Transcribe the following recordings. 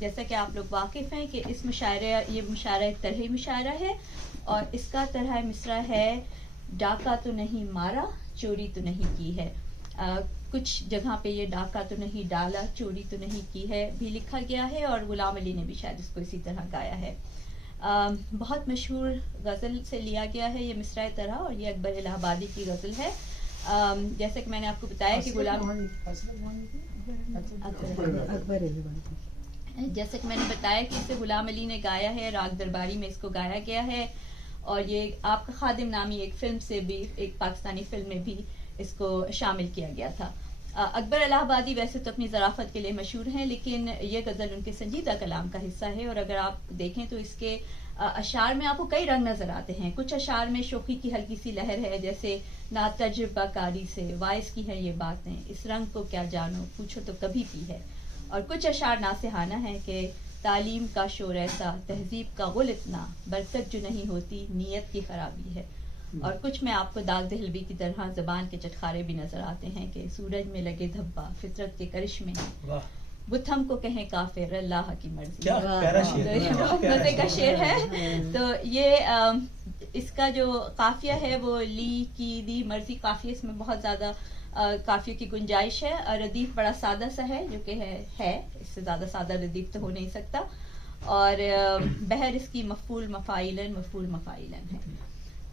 जैसा कि आप लोग वाकिफ़ हैं कि इस ये मुशायरा एक तरही मुशायरा है और इसका तरह मिसरा है, डाका तो नहीं मारा, चोरी तो नहीं की है। कुछ जगह पे ये डाका तो नहीं डाला, चोरी तो नहीं की है भी लिखा गया है और गुलाम अली ने भी शायद इसको इसी तरह गाया है। बहुत मशहूर गज़ल से लिया गया है ये मिसरा तरह और ये अकबर इलाहाबादी की गज़ल है। जैसे कि मैंने आपको बताया कि जैसे कि मैंने बताया कि इसे गुलाम अली ने गाया है, राग दरबारी में इसको गाया गया है और ये आपका खादिम नामी एक फिल्म से भी, एक पाकिस्तानी फिल्म में भी इसको शामिल किया गया था। अकबर इलाहाबादी वैसे तो अपनी ज़राफ़त के लिए मशहूर हैं, लेकिन ये गज़ल उनके संजीदा कलाम का हिस्सा है और अगर आप देखें तो इसके अशार में आपको कई रंग नज़र आते हैं। कुछ अशार में शोखी की हल्की सी लहर है, जैसे ना तजुर्बाकारी से वाइस की है ये बातें, इस रंग को क्या जानो पूछो तो कभी पी है। और कुछ अशार नासिहाना है कि तालीम का शोर ऐसा, तहजीब का गुल इतना, बरकत जो नहीं होती नीयत की खराबी है। और कुछ में आपको दाग दहलवी की तरह ज़बान के चटखारे भी नजर आते हैं कि सूरज में लगे धब्बा फितरत के करिश्मे हैं, बुत हमको कहें काफिर अल्लाह की मर्जी। क्या प्यारा शेर, तो ये बहुत मजे का शेर है। तो ये इसका जो काफिया है वो ली की दी मर्जी काफिया, इसमें बहुत ज्यादा काफिया की गुंजाइश है। रदीफ बड़ा सादा सा है जो कि है इससे ज्यादा सादा रदीफ तो हो नहीं सकता। और बहर इसकी मफूल मफाइलन है।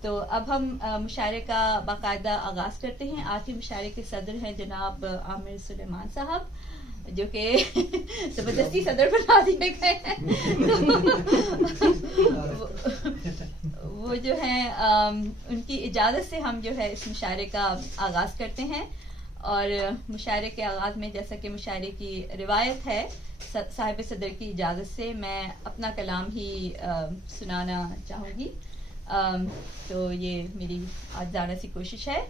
तो अब हम मुशायरे का बाकायदा आगाज करते हैं। आज के मुशायरे के सदर हैं जनाब आमिर सुलेमान साहब, जो कि जबरदस्ती सदर बना दिए गए हैं। वो जो हैं उनकी इजाज़त से हम जो है इस मुशायरे का आगाज़ करते हैं। और मुशायरे के आगाज़ में जैसा कि मुशायरे की रिवायत है, साहिब सदर की इजाज़त से मैं अपना कलाम ही सुनाना चाहूँगी। तो ये मेरी आज ज़्यादा सी कोशिश है,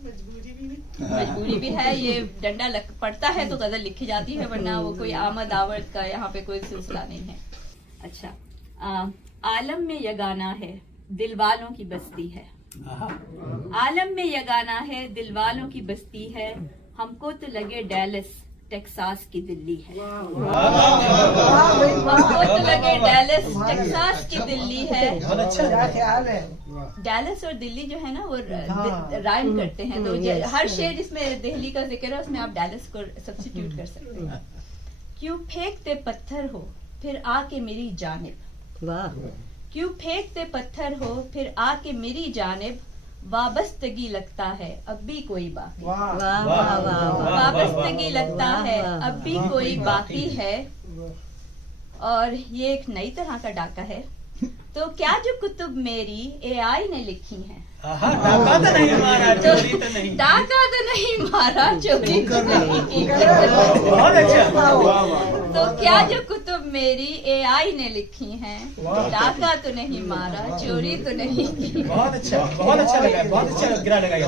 मजबूरी भी है। ये डंडा पड़ता है तो गजल लिखी जाती है, वरना वो कोई आमद आवत का यहाँ पे कोई सिलसिला नहीं है। अच्छा, आलम में यगाना है दिल वालों की बस्ती है, आलम में यगाना है दिल वालों की बस्ती है, हमको तो लगे डैलस टेक्सास की दिल्ली है, हमको तो लगे डैलस टेक्सास की दिल्ली है। डैलस और दिल्ली जो है ना वो राइम करते हैं, तो हर शेर जिसमें दिल्ली का जिक्र है उसमें आप डैलस को सब्स्टिट्यूट कर सकते हैं। क्यों फेंकते पत्थर हो फिर आके मेरी जानिब, क्यों फेंकते पत्थर हो फिर आके मेरी जानिब, वाबस्तगी लगता है अब भी कोई बाकी, वाबस्तगी लगता है अब भी कोई बाकी है। और ये एक नई तरह का डाका है। तो क्या जो कुतुब मेरी AI ने लिखी हैं, डाका तो नहीं मारा, चोरी तो नहीं, डाका तो नहीं मारा, चोरी तो नहीं की। बहुत अच्छा। तो क्या जो कुतुब मेरी AI ने लिखी हैं, डाका तो नहीं मारा, चोरी तो नहीं की। बहुत अच्छा लगा, बहुत अच्छा गिरा लगाई,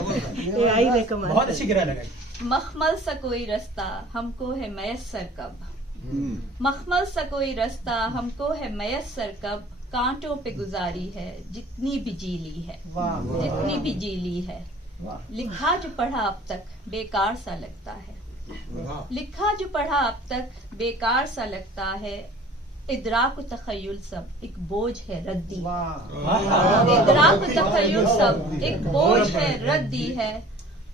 बहुत अच्छी गिरा लगाई। मखमल सा कोई रास्ता हमको है मयस्सर कब, मखमल सा कोई रास्ता हमको है मयस्सर कब, कांटों पे गुजारी है जितनी भी जीली है, जितनी भी जीली है। लिखा जो पढ़ा अब तक बेकार सा लगता है, लिखा जो पढ़ा अब तक बेकार सा लगता है, इदराक तखय्युल सब एक बोझ है रद्दी, इदराक तखय्युल सब एक बोझ है रद्दी है।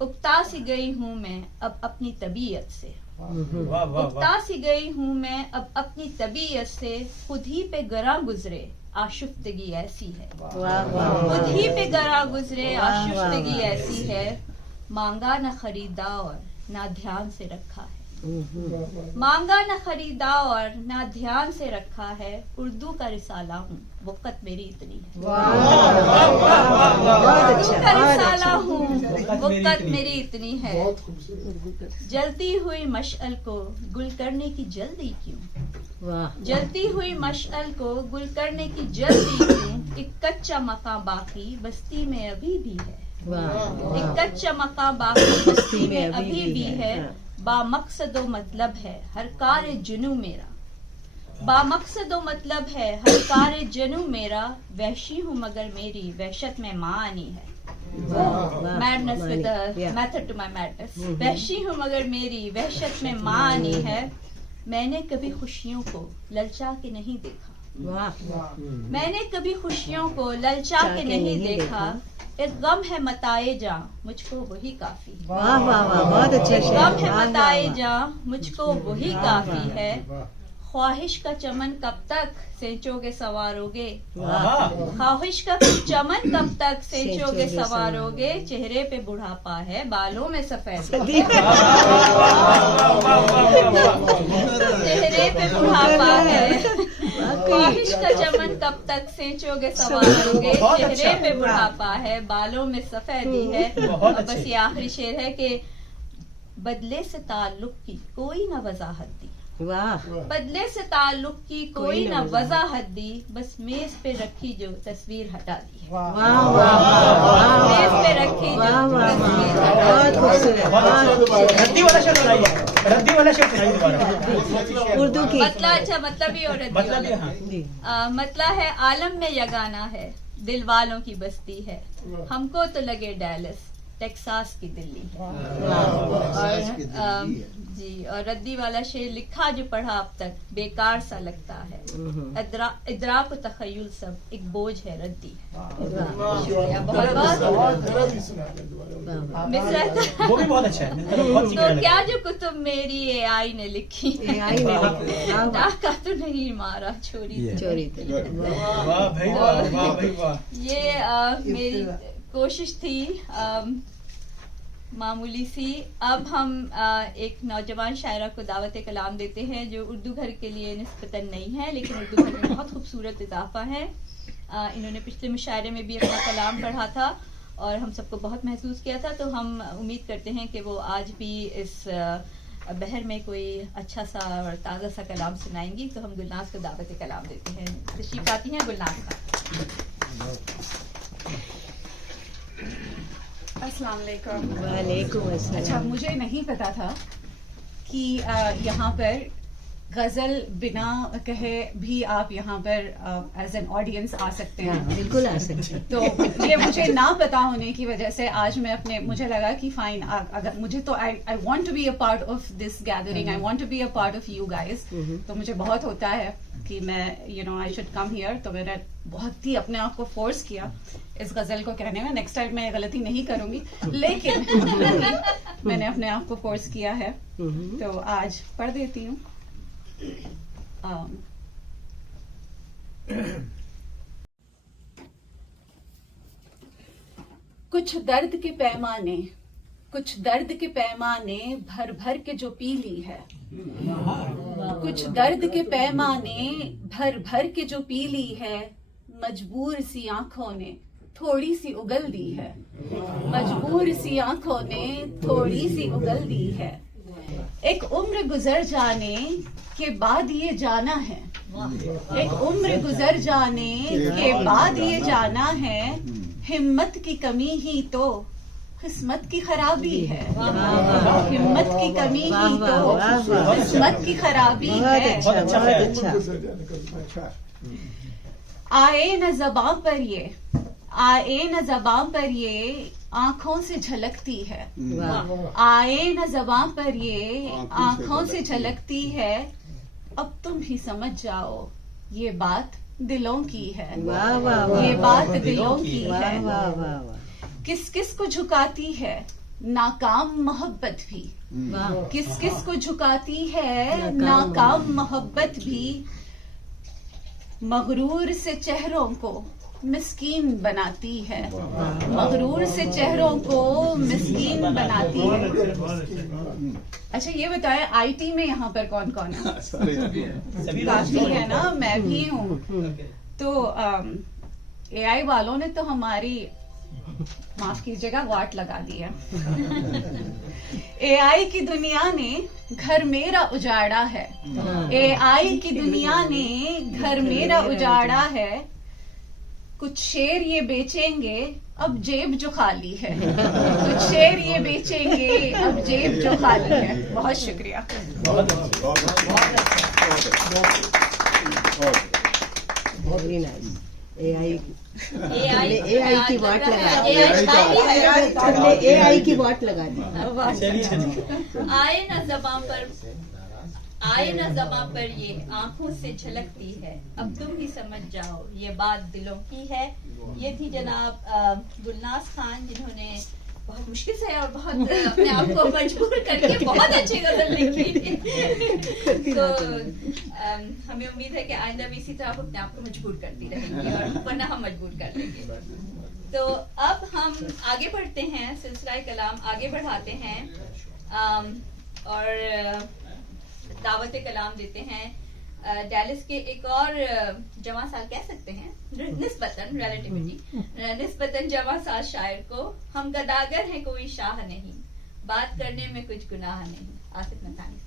उक्ता सी गई हूँ मैं अब अपनी तबीयत से, उक्ता सी गई हूँ मैं अब अपनी तबीयत से, खुद ही पे गरा गुजरे आशुफ्तगी ऐसी है, खुद ही पे गरा गुजरे आशुफ्तगी ऐसी है। मांगा न खरीदा और ना ध्यान से रखा है, मांगा न खरीदा और ना ध्यान से रखा है, उर्दू का रिसाला हूँ वक़्त मेरी इतनी है, उर्दू का रिसाला हूँ वक़्त मेरी इतनी है। जलती हुई मशअल को गुल करने की जल्दी क्यों, जलती हुई मशअल को गुल करने की जल्दी क्यों, एक कच्चा मकान बाकी बस्ती में अभी भी है, एक कच्चा मकान बाकी बस्ती में अभी भी है। बामकसदो मतलब है हर कार जुनू मेरा, बामकसदो मतलब है हर कार जुनू मेरा, वहशी हूँ मगर मेरी वहशत में मानी है। Madness with method to my madness, वहशी हूँ मगर मेरी वहशत में मानी है। मैंने कभी खुशियों को ललचा के नहीं देखा। मैंने कभी खुशियों को ललचा के नहीं देखा। एक गम है मताए जा, मुझको वही काफी। वाह वाह वाह, बहुत अच्छा शेर। गम है मताए जा, मुझको वही काफी है। ख्वाहिश का चमन कब तक सेंचोगे सवारोगे। ख्वाहिश का चमन कब तक सेंचोगे सवारोगे। चेहरे पे बुढ़ापा है, बालों में सफेदी। चेहरे पे बुढ़ापा है, ख्वाहिश का चमन कब तक सेंचोगे सवारोगे। चेहरे पे बुढ़ापा है, बालों में सफेदी है। बस ये आखिरी शेर है कि बदले से ताल्लुक की कोई न वजाहत दी। वाह, बदले से ताल्लुक की कोई न वजाहत दी। बस मेज पे रखी जो तस्वीर हटा दी। वाह वाह, मेज पे रखी जो तस्वीर बहुत खूबसूरत। रद्दी वाला शेर सुनाइए, रद्दी वाला शेर सुनाइए दोबारा। उर्दू की मतला अच्छा मतलब ही और रद्दी वाला। मतला है आलम में यगाना है, दिल वालों की बस्ती है। हमको तो लगे डैलस टेक्सास की दिल्ली है। और जी, और रद्दी वाला शेर लिखा जो पढ़ा अब तक बेकार सा लगता है। इदराक व तखय्युल सब एक बोझ है रद्दी। शुक्रिया बहुत बहुत। वो भी बहुत अच्छा है। तो क्या जो कुतुब मेरी AI ने लिखी, डाका तो नहीं मारा चोरी। वाह भाई वाह, वाह भाई वाह। ये मेरी कोशिश थी मामूली सी। अब हम एक नौजवान शायरा को दावत कलाम देते हैं जो उर्दू घर के लिए निस्बतन नहीं है, लेकिन उर्दू घर में बहुत खूबसूरत इजाफा है। इन्होंने पिछले मुशायरे में भी अपना कलाम पढ़ा था और हम सबको बहुत महसूस किया था। तो हम उम्मीद करते हैं कि वो आज भी इस बहर में कोई अच्छा सा और ताज़ा सा कलाम सुनाएंगी। तो हम गुलनाज को दावत कलाम देते हैं। तशरीफ आती हैं गुलनाज का। अस्सलाम वालेकुम। वालेकुम अस्सलाम। अच्छा, मुझे नहीं पता था कि यहाँ पर गजल बिना कहे भी आप यहाँ पर एज एन ऑडियंस आ सकते हैं। बिल्कुल आ सकते हैं। तो ये मुझे ना पता होने की वजह से आज मैं मुझे लगा कि फाइन, अगर मुझे तो I want to be a part of this gathering, I want to be a part of you guys. तो मुझे बहुत होता है कि मैं आई शुड कम हियर। तो मैंने बहुत ही अपने आप को फोर्स किया इस गजल को कहने में। नेक्स्ट टाइम मैं गलती नहीं करूंगी, लेकिन मैंने अपने आप को फोर्स किया है। तो आज पढ़ देती हूँ। कुछ दर्द के पैमाने, कुछ दर्द के पैमाने भर भर के जो पी ली है। कुछ दर्द के पैमाने भर भर के जो पी ली है। मजबूर सी आंखों ने थोड़ी सी उगल दी है। मजबूर सी आंखों ने थोड़ी सी उगल दी है। एक उम्र गुजर जाने के बाद ये जाना है। एक उम्र गुजर जाने के बाद ये जाना है। हिम्मत की कमी ही तो किस्मत की खराबी है। हिम्मत की कमी ही तो किस्मत की खराबी है। आए न ज़बां पर ये, आए न ज़बां पर ये आंखों से झलकती है। आए न ज़बां पर ये आंखों से झलकती है। अब तुम ही समझ जाओ ये बात दिलों की है। ये बात दिलों की है। किस किस को झुकाती है नाकाम मोहब्बत भी। किस किस को झुकाती है नाकाम मोहब्बत भी। मगरूर से चेहरों को मिस्कीन बनाती है। मगरूर से चेहरों को मिस्कीन बनाती है। अच्छा, ये बताएं IT में यहाँ पर कौन कौन है? काफी है ना, मैं भी हूँ। तो AI वालों ने तो हमारी, माफ कीजिएगा, वाट लगा दिया। AI की दुनिया ने घर मेरा उजाड़ा है। AI की दुनिया ने घर मेरा उजाड़ा है। कुछ शेर ये बेचेंगे अब जेब जो खाली है। कुछ शेर ये बेचेंगे अब जेब जो खाली है। बहुत शुक्रिया। Very nice. AI की वाट लगा दी। AI की वाट लगा दी। आए न ज़बां पर आए न ज़मा पर ये आंखों से झलकती है, अब तुम ही समझ जाओ ये बात दिलों की है। ये थी जनाब गुलनाज खान, जिन्होंने बहुत मुश्किल से और बहुत अपने आप को मजबूर करके बहुत अच्छी गजल लिखी थी। तो हमें उम्मीद है कि आइंदा भी इसी तरह आप अपने आप को मजबूर करती रहेंगी और वरना हम मजबूर कर लेंगे। तो अब हम आगे बढ़ते हैं, सिलसिला कलाम आगे बढ़ाते हैं और दावत कलाम देते हैं डैलिस के एक और जवां साल कह सकते हैं निस्बतन रिलेटिविटी निस्बतन जवां साल शायर को। हम गदागर हैं कोई शाह नहीं, बात करने में कुछ गुनाह नहीं। आसिफ नथानी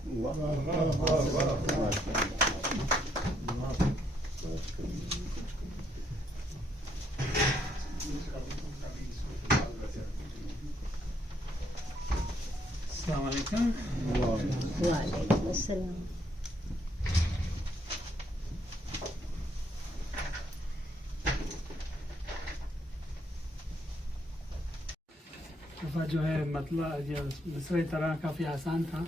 अस्सलाम वालेकुम। वालेकुम अस्सलाम। दफा जो है मतलब ये दूसरी तरह काफ़ी आसान था,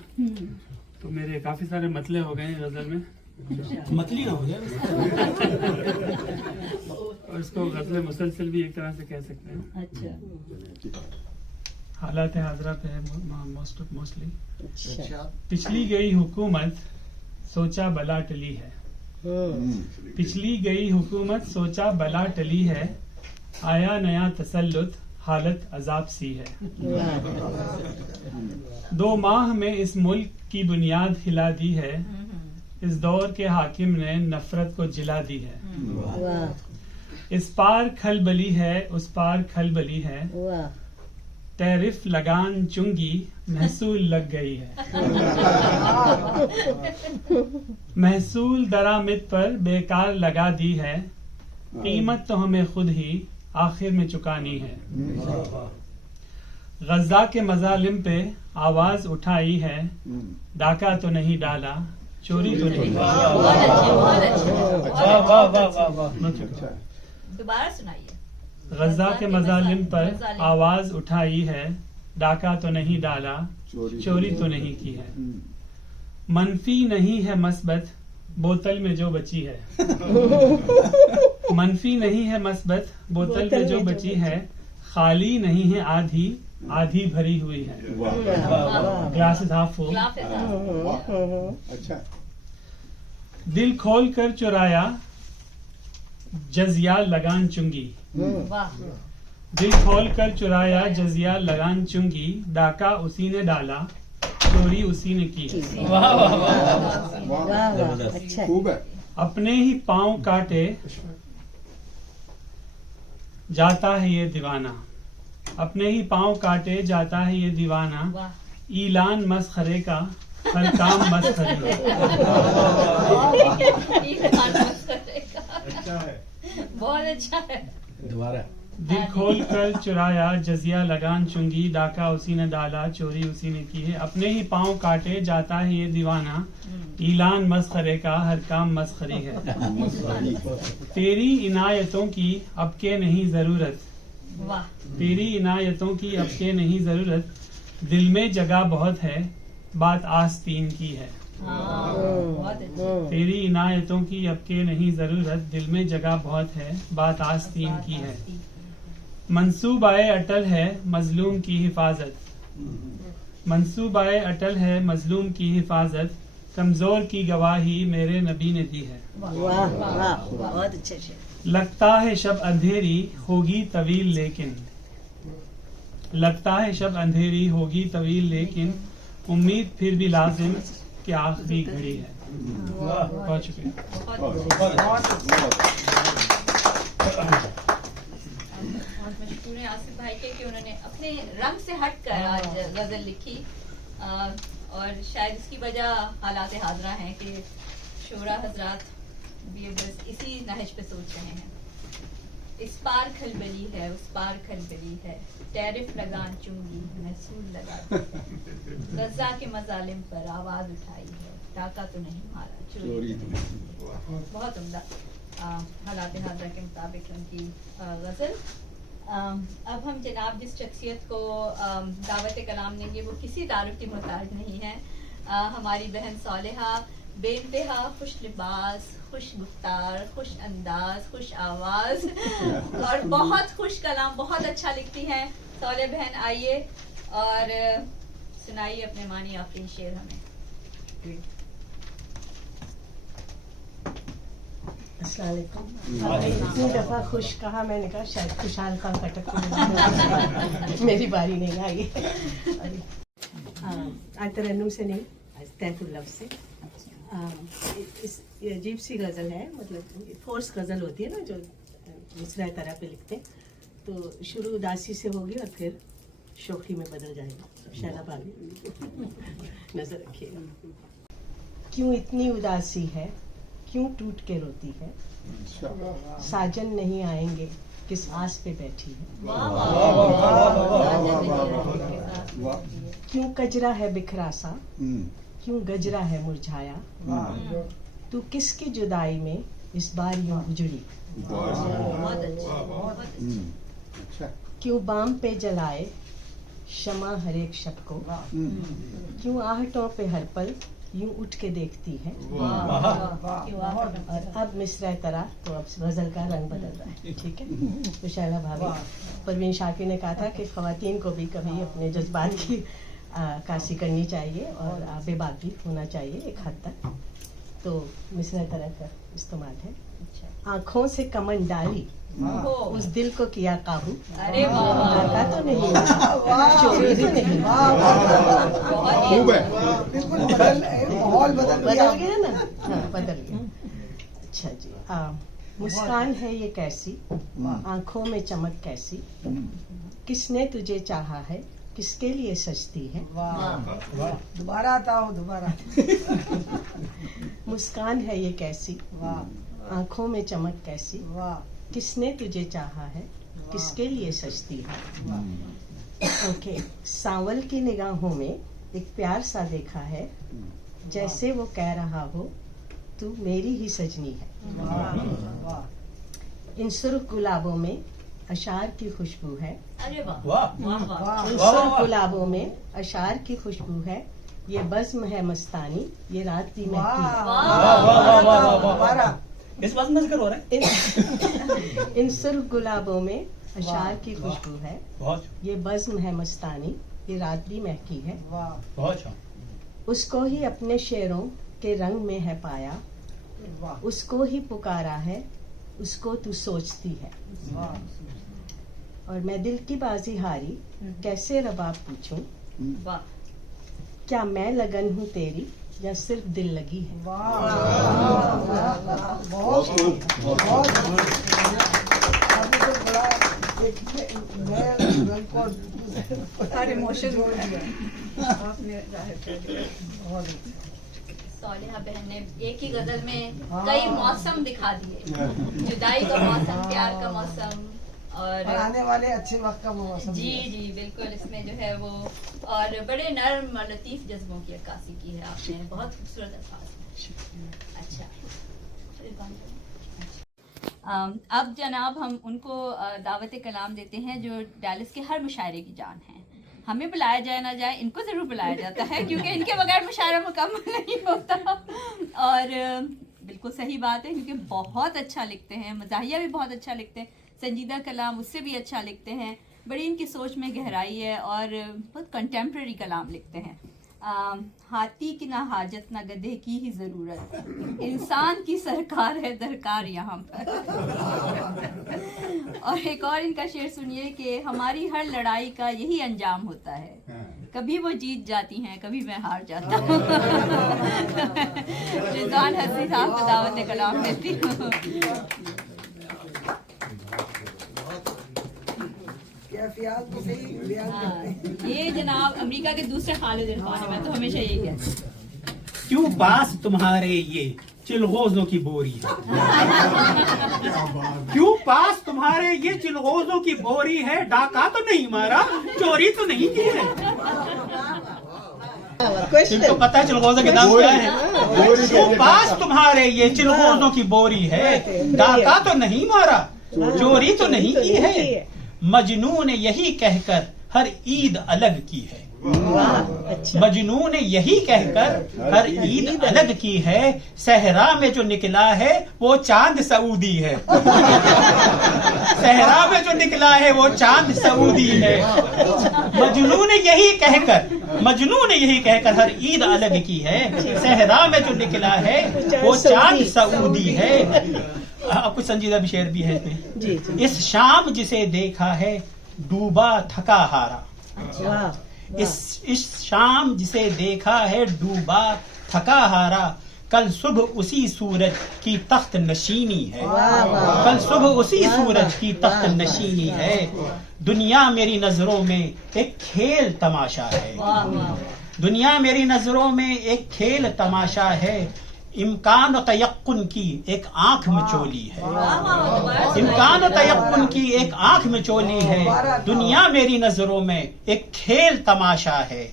तो मेरे काफ़ी सारे मतले हो गए हैं गज़ल में। मतली ना हो जाए। और इसको गज़ल मुसलसल भी एक तरह से कह सकते हैं। अच्छा हालात हाजरा पे है मोस्टली। अच्छा पिछली गई हुकूमत सोचा बला टली है, पिछली गई हुकूमत सोचा बला टली है, आया नया तसल्लुत हालत अजाब सी है। 2 माह में इस मुल्क की बुनियाद हिला दी है, इस दौर के हाकिम ने नफरत को जिला दी है। वाह इस पार खलबली है उस पार खलबली है, वाह टैरिफ लगान चुंगी महसूल लग गई है। महसूल दरामिद पर बेकार लगा दी है, कीमत तो हमें खुद ही आखिर में चुकानी है। गजा के मजालिम पे आवाज उठाई है, डाका तो नहीं डाला चोरी तो नहीं। बहुत अच्छे वाह वाह वाह वाह वाह। दोबारा सुनाइए। गजा के मजालिम पर आवाज उठाई है, डाका तो नहीं डाला चोरी तो नहीं की है। मनफी नहीं है मस्बत बोतल में जो बची है, मनफी नहीं है मस्बत बोतल में जो बची है, खाली नहीं है आधी आधी भरी हुई है। Glass is half full. अच्छा दिल खोल कर चुराया जजिया लगान चुंगी, वाह दिल खोल कर चुराया जजिया लगान चुंगी, डाका उसी ने डाला चोरी उसी ने की है। वाह वाह वाह। वाह वाह अच्छा खूब है। अपने ही पांव काटे जाता है ये दीवाना, अपने ही पांव काटे जाता है ये दीवाना, वाह ईलान मस्खरे का हर काम मस्खरी है। बहुत अच्छा है। दोबारा। दिल खोल कर चुराया जजिया लगान चुंगी, डाका उसी ने डाला चोरी उसी ने की है। अपने ही पांव काटे जाता है ये दीवाना, ईलान मस्खरे का हर काम मस्खरी है। तेरी इनायतों की अब के नहीं जरूरत, वाह तेरी इनायतों की अब के नहीं जरूरत, दिल में जगह बहुत है बात आस्तीन की है। हाँ, बहुत अच्छा। तेरी इनायतों की अब के नहीं जरूरत, दिल में जगह बहुत है बात आस्तीन की है। मंसूबाए अटल है मजलूम की हिफाजत, मंसूबाए अटल है मजलूम की हिफाजत, कमजोर की गवाही मेरे नबी ने दी है। वाह वाह बहुत अच्छे से लगता है शब अंधेरी होगी तवील लेकिन, लगता है शब अंधेरी होगी तवील लेकिन, उम्मीद फिर भी लाजिम कि आखिरी घड़ी है। बहुत शुक्रिया। बहुत मशहूर है आसिफ भाई के कि उन्होंने अपने रंग से हटकर आज गजल लिखी और शायद इसकी वजह हालात हाजरा है कि शोरा हजरात भी बस इसी नहज पे सोच रहे हैं। इस पार खलबली है उस पार खलबली है, टैरिफ लगान चुंगी महसूल लगा दी। गजा के मजालिम पर आवाज उठाई है, टाका तो नहीं मारा चोरी तो नहीं। बहुत उम्दा हालात हाजरा के मुताबिक उनकी गजल। अब हम जनाब जिस शख्सियत को दावत कलाम देंगे वो किसी तारुफ की मोहताज नहीं है, हमारी बहन सालिहा बेइंतहा खुश लिबास, खुश गुफ्तार, खुश अंदाज, खुश आवाज और बहुत खुश कलाम, बहुत अच्छा लिखती हैं। सालिहा बहन आइए और सुनाइए अपने मानी आपके शेर हमें। अस्सलाम वालेकुम। इतनी दफा खुश कहा, मैंने कहा शायद खुशहाल खान खटक मेरी बारी नहीं आई। आज तरन्नुम से नहीं, आज तैफुल लफ्ज़ से। ये अजीब सी गज़ल है, मतलब फोर्स गज़ल होती है ना जो मिसरा तरह पे लिखते हैं, तो शुरू उदासी से होगी और फिर शोखी में बदल जाएगा। शहला भाभी नजर रखिएगा। क्यों इतनी उदासी है, क्यों टूट के रोती है, साजन नहीं आएंगे किस आस पे बैठी है। क्यों कजरा है बिखरा सा, क्यों गजरा है मुरझाया, तू किसकी जुदाई में इस बार यूं उजड़ी। क्यों बाम पे जलाए शमा हर एक शब को, क्यों आहटों पे हर पल यूं उठ के देखती है। और अब मिसरा तरह, तो अब गजल का रंग बदल रहा है, ठीक है। तो शैला भाभी, परवीन शाकिर ने कहा था कि खवातीन को भी कभी अपने जज्बात की काशी करनी चाहिए और बेबाक भी होना चाहिए एक हद तक। तो मिसरा तरह का इस्तेमाल है। आँखों से कमन डाली, उस दिल को किया काबू, अरे वाह, धोखा तो नहीं, चोरी तो नहीं। बदल गया ना, हाँ बदल गया। अच्छा जी। मुस्कान है ये कैसी, आंखों में चमक कैसी, किसने तुझे चाहा है, किसके लिए सजती है। दोबारा आता हूँ, दोबारा। मुस्कान है ये कैसी, आंखों में चमक कैसी, किसने तुझे चाहा है, किसके लिए सजती है। ओके। सांवल की निगाहों में एक प्यार सा देखा है, जैसे वो कह रहा हो तू मेरी ही सजनी है। इन सुर्ख गुलाबों में अशार की खुशबू है, अरे वाह, इन सुर्ख गुलाबों में अशार की खुशबू है, ये बज़्म है मस्तानी, ये रात भी महकी है। इस बात में जिक्र हो रहा है। इन सुर्ख गुलाबों में अशार की खुशबू है, बहुत ये बज़्म है मस्तानी, ये रात भी महकी है। बहुत अच्छा। उसको ही अपने शेरों के रंग में है पाया, उसको ही पुकारा है, उसको तू सोचती है। और मैं दिल की बाजी हारी, कैसे रबाब पूछूं, वाह। क्या मैं लगन हूँ तेरी या सिर्फ दिल लगी है। इमोशन हो गया आपने जाहिर कर दिया। सालिहा बहन ने एक ही गजल में कई मौसम दिखा दिए, जुदाई का मौसम, प्यार का मौसम और आने वाले अच्छे वक्त का मौसम। जी जी बिल्कुल, इसमें जो है वो और बड़े नर्म और लतीफ जज्बों की अक्कासी की है आपने, बहुत खूबसूरत अल्फाज में। अच्छा, अब जनाब हम उनको दावत कलाम देते हैं जो डैलिस के हर मुशायरे की जान हैं। हमें बुलाया जाए ना जाए, इनको ज़रूर बुलाया जाता है क्योंकि इनके बगैर मुशायरा मुकम्मल नहीं होता। और बिल्कुल सही बात है क्योंकि बहुत अच्छा लिखते हैं, मज़ाहिया भी बहुत अच्छा लिखते हैं, संजीदा कलाम उससे भी अच्छा लिखते हैं, बड़ी इनकी सोच में गहराई है और बहुत कंटेम्प्रेरी कलाम लिखते हैं। हाथी की ना हाजत ना गधे की ही ज़रूरत, इंसान की सरकार है दरकार यहाँ पर। और एक और इनका शेर सुनिए कि हमारी हर लड़ाई का यही अंजाम होता है, कभी वो जीत जाती हैं कभी मैं हार जाता हूँ। रिजवान हसी साहब को दावत कलाम देती हूँ। ये जनाब अमेरिका के दूसरे खालिद इरफान है, मैं तो हमेशा यही कहती हूँ। क्यों पास तुम्हारे ये चिलगोजों की बोरी है, क्यों पास तुम्हारे ये चिलगोजों की बोरी है, डाका तो नहीं मारा, चोरी तो नहीं की है। तुमको पता है चिलगोजों के दाम क्या है? क्यों पास तुम्हारे ये चिलगोजों की बोरी है, डाका तो नहीं मारा, चोरी तो नहीं की है। मजनू ने यही कहकर हर ईद अलग की है। मजनू ने यही कहकर हर ईद अलग की है, सहरा में जो निकला है वो चांद सऊदी है। सहरा में जो निकला है वो चांद सऊदी है। मजनू ने यही कहकर हर ईद अलग की है, सहरा में जो निकला है वो चांद सऊदी है। अब कुछ संजीदा भी शेर भी है इसमें। इस शाम जिसे देखा है डूबा थका हारा, इस शाम जिसे देखा है डूबा थका हारा, कल सुबह उसी सूरज की तख्त नशीनी है। कल सुबह उसी सूरज की तख्त नशीनी है। दुनिया मेरी नजरों में एक खेल तमाशा है। दुनिया मेरी नजरों में एक खेल तमाशा है। इम्कान और तयक्कुन की एक आंख मिचोली है। इम्कान और तयक्कुन की एक आंख मिचोली है। दुनिया मेरी नजरों में एक खेल तमाशा है।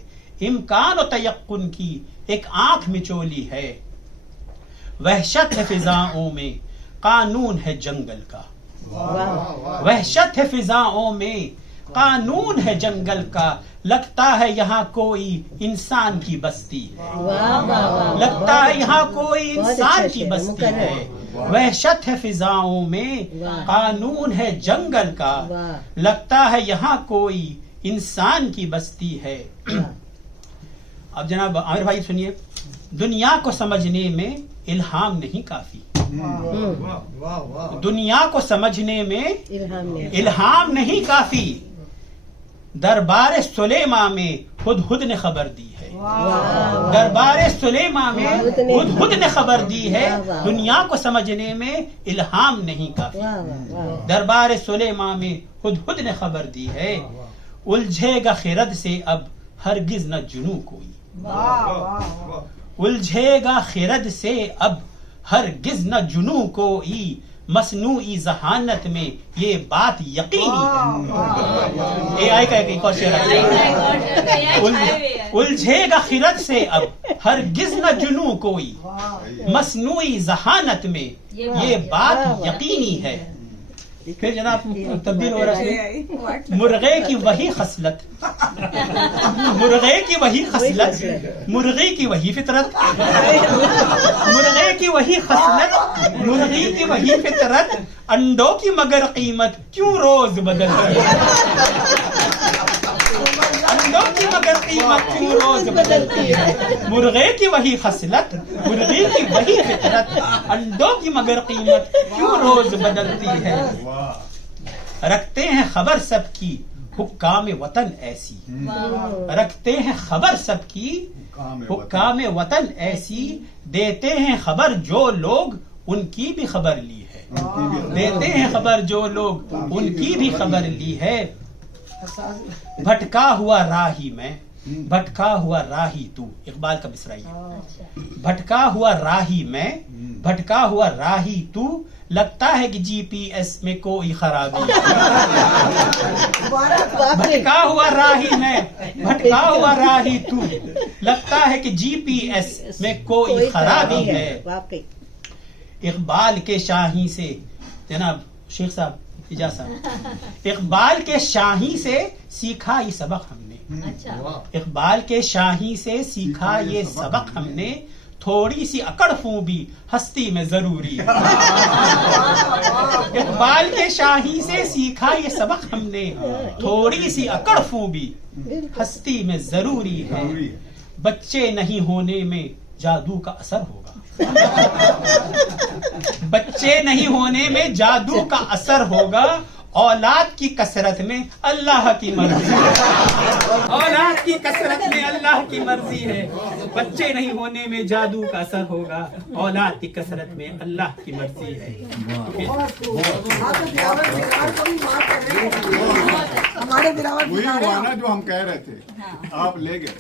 इम्कान और तयक्कुन की एक आंख मिचोली है। वहशत है फिजाओं में कानून है जंगल का। वहशत है फिजाओं में कानून है जंगल का, लगता है यहाँ कोई इंसान की बस्ती है। लगता है यहाँ कोई इंसान की बस्ती है। वहशत है फिजाओं में कानून है जंगल का, लगता है यहाँ कोई इंसान की बस्ती है। अब जनाब आमिर भाई सुनिए, दुनिया को समझने में इल्हाम नहीं काफी। दुनिया को समझने में इल्हाम नहीं काफी। दरबार सुलेमा में हुदहुद ने खबर दी है। दरबार सुलेमा में हुदहुद ने खबर दी है। दुनिया को समझने में इल्हाम नहीं काफी। दरबार सुलेमा में हुदहुद ने खबर दी है। उलझेगा खिरद से अब हरगिज न जुनू कोई। उलझेगा खिरद से अब हरगिज न जुनू कोई, मसनूई जहानत में ये बात यकीनी है। एआई का एक और शेर है। उलझेगा खिरद से अब हरगिज न जुनू कोई, मसनूई जहानत में ये बात यकीनी है। फिर जनाब तब्दील हो रहा है। मुर्गे की वही खसलत, मुर्गे की वही खसलत, मुर्गी की वही फितरत। मुर्गे की वही खसलत, मुर्गी की वही फितरत, अंडों की मगर कीमत क्यों रोज बदलती है। अंडों की मगर कीमत क्यों रोज बदलती है। मुर्गे की वही खसलत, मुर्गी की वही फितरत, अंडों की मगर कीमत क्यों रोज बदलती है। रखते हैं खबर सबकी हुक्काम वतन ऐसी, रखते हैं खबर सबकी हुक्काम वतन ऐसी, देते हैं खबर जो लोग उनकी भी खबर ली है। देते हैं खबर जो लोग उनकी भी खबर ली है। भटका हुआ राही मैं, भटका हुआ राही तू, इकबाल का मिसराई है। भटका हुआ राही मैं, भटका हुआ राही तू, लगता है कि जीपीएस में कोई खराबी। भटका हुआ राही मैं, भटका हुआ राही तू, लगता है कि जीपीएस में कोई खराबी है। इकबाल के शाही से, जनाब शेख साहब इजाज़ साहब, इकबाल के शाही से सीखा ये सबक हमने। इकबाल के शाही से सीखा ये सबक हमने, थोड़ी सी अकड़ फूबी हस्ती में जरूरी है। इकबाल के शाही से सीखा ये सबक हमने, थोड़ी सी अकड़ फूबी हस्ती में जरूरी है। बच्चे नहीं होने में जादू का असर होगा। बच्चे नहीं होने में जादू का असर होगा। औलाद की कसरत में अल्लाह की मर्जी है। औलाद की कसरत में अल्लाह की मर्जी है। बच्चे नहीं होने में जादू का असर होगा। औलाद की कसरत में अल्लाह की मर्जी है। हमारे गिरावट वही हुआ ना जो हम कह रहे थे। आप ले गए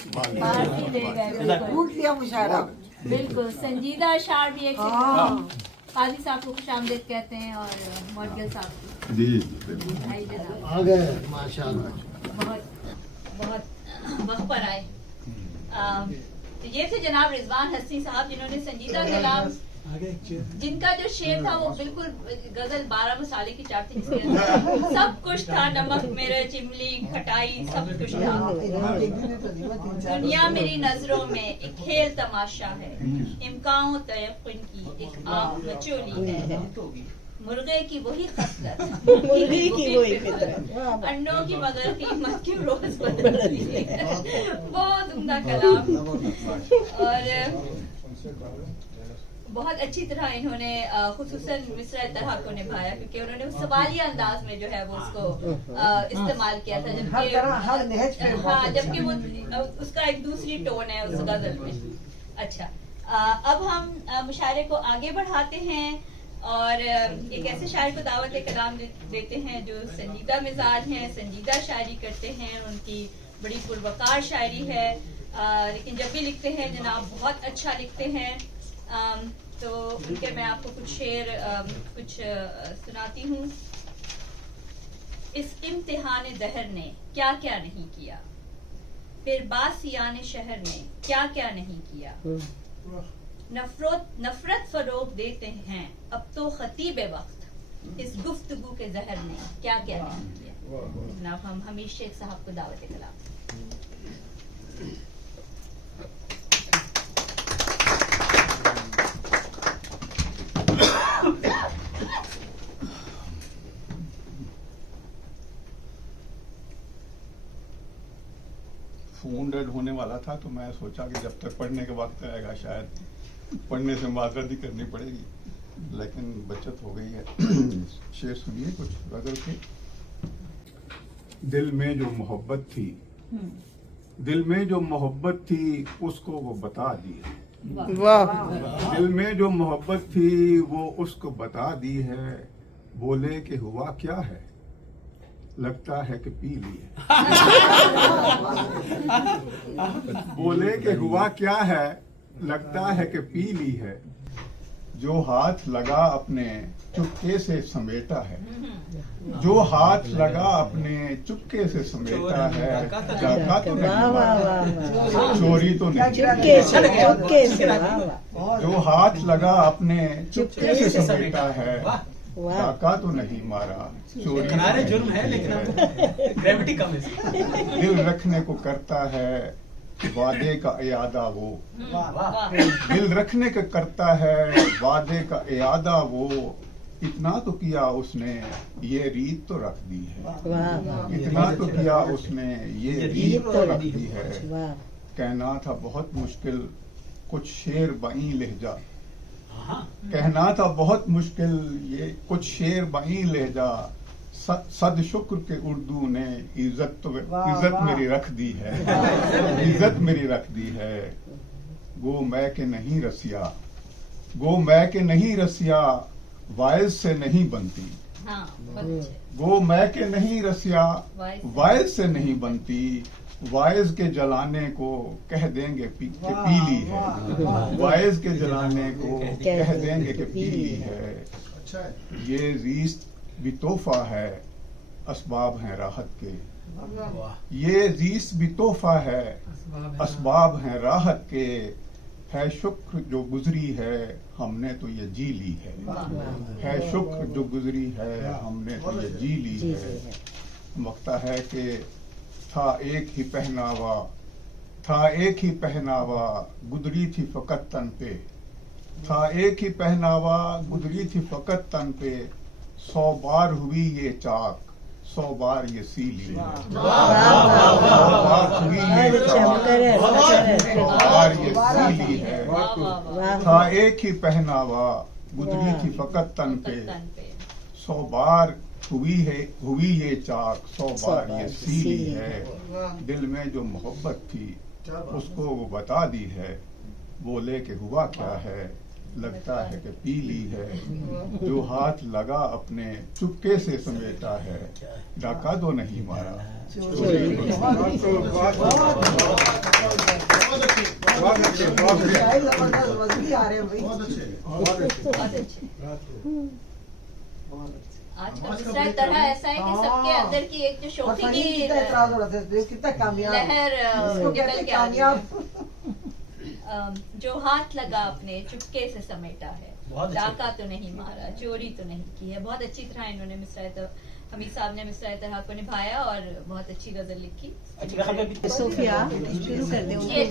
टूट लिया मुशायरा। बिल्कुल संजीदा अशार भी एक काजी साहब को खुशामदीद कहते हैं और मौदगिल साहब को। जी आई जनाब, आ गए माशाल्लाह। बहुत बहुत वक्त पर आए। ये थे जनाब रिजवान हस्नी साहब जिन्होंने संजीदा कलाम जिनका जो शेर था वो बिल्कुल गजल 12 मसाले की चाट थी, जिसके अंदर सब कुछ था, नमक मिर्च इमली खटाई सब कुछ था। दुनिया मेरी नजरों में एक खेल तमाशा है, इम्कान तयक्कुन की एक आँख मचोली है, मुर्गे की वही खसलत मुर्गे की वही फितरत, अंडों की मगर कीमत क्यों रोज बदलती है। बहुत उम्दा कलाम और बहुत अच्छी तरह इन्होंने खुसूसन मिसरा तरह को निभाया, क्योंकि उन्होंने उस सवालिया अंदाज में जो है वो उसको इस्तेमाल किया था, जबकि वो उसका एक दूसरी टोन है उस गजल में। अच्छा, अब हम मुशायरे को आगे बढ़ाते हैं और एक ऐसे शायर को दावत कलाम देते हैं जो संजीदा मिजाज हैं, संजीदा शायरी करते हैं, उनकी बड़ी पुरवकार शायरी है, लेकिन जब भी लिखते हैं जनाब बहुत अच्छा लिखते हैं। तो उनके मैं आपको कुछ शेर कुछ सुनाती हूँ। इस इम्तिहान दहर ने क्या क्या नहीं किया, फिर बासियान शहर ने क्या क्या नहीं किया, नफरत फरोग देते हैं अब तो खतीब वक्त, इस गुफ्तगू के जहर ने क्या क्या नहीं किया। जनाब हम हमीद शेख साहब को दावत कलाम। फोन डेड होने वाला था तो मैं सोचा कि जब तक पढ़ने के वक्त आएगा शायद पढ़ने से माजरत ही करनी पड़ेगी, लेकिन बचत हो गई है। शेर सुनिए कुछ गजल के। दिल में जो मोहब्बत थी, दिल में जो मोहब्बत थी उसको वो बता दी है। दिल में जो मोहब्बत थी वो उसको बता दी है, बोले कि हुआ क्या है, लगता है कि पी ली है। बोले कि हुआ क्या है, लगता है कि पी ली है, जो हाथ लगा अपने चुपके से समेटा है, जो हाथ लगा अपने चुपके से समेटा है, डाका तो नहीं, चोरी तो नहीं, जो हाथ लगा अपने चुपके से समेटा है, डाका तो नहीं मारा, चोरी जुर्म है लेकिन ग्रेविटी कम है। दिल रखने को करता है वादे का इयादा वो, दिल रखने का करता है वादे का इयादा वो, इतना तो किया उसने ये रीत तो रख दी है, इतना तो किया उसने ये रीत तो रख दी है। कहना था बहुत मुश्किल कुछ शेर बई लहजा, कहना था बहुत मुश्किल ये कुछ शेर बई लहजा, सद शुक्र के उर्दू ने इज्जत मेरी रख दी है, इज्जत मेरी रख दी है। गो मैं के नहीं रसिया, गो मैं के नहीं रसिया, वायज से नहीं बनती, गो मैं के नहीं रसिया, वायज से नहीं बनती, वायज के जलाने को कह देंगे कि पीली है, वायज के जलाने को कह देंगे कि पीली है। ये रीस्त भी तोहफा है असबाब हैं राहत के, ये रीस्त भी तोहफा है असबाब हैं राहत के, है शुक्र जो गुजरी है हमने तो ये जी ली है शुक्र जो गुजरी है हमने तो ये जी ली है। वक्ता है कि था एक ही पहनावा, था एक ही पहनावा, गुजरी थी फकत तन पे, था एक ही पहनावा, गुजरी थी फकत तन पे, 100 बार हुई ये चाक, 100 बार ये सीली है, 100 बार हुई ये चाक, 100 बार ये सीली है। था एक ही पहनावा, गुजरी थी फकत तन पे, 100 बार हुई ये चाक, 100 बार ये सीली है। दिल में जो मोहब्बत थी उसको वो बता दी है, बोले कि हुआ क्या है, लगता है कि पीली है, जो हाथ लगा अपने चुपके से समेटा है, डाका तो नहीं मारा, चोरी तो आजकल दूसरा तरह ऐसा है कि सबके अंदर की एक जो शोखी की लहर निकल के आती है। जो हाथ लगा अपने चुपके से समेटा है, बहुत अच्छा। डाका तो नहीं मारा, चोरी तो नहीं की है। बहुत अच्छी तरह इन्होंने हमीद साहब ने मिसरा तरह को निभाया और बहुत अच्छी गजल लिखी। सोफिया शुरू कर दे। ये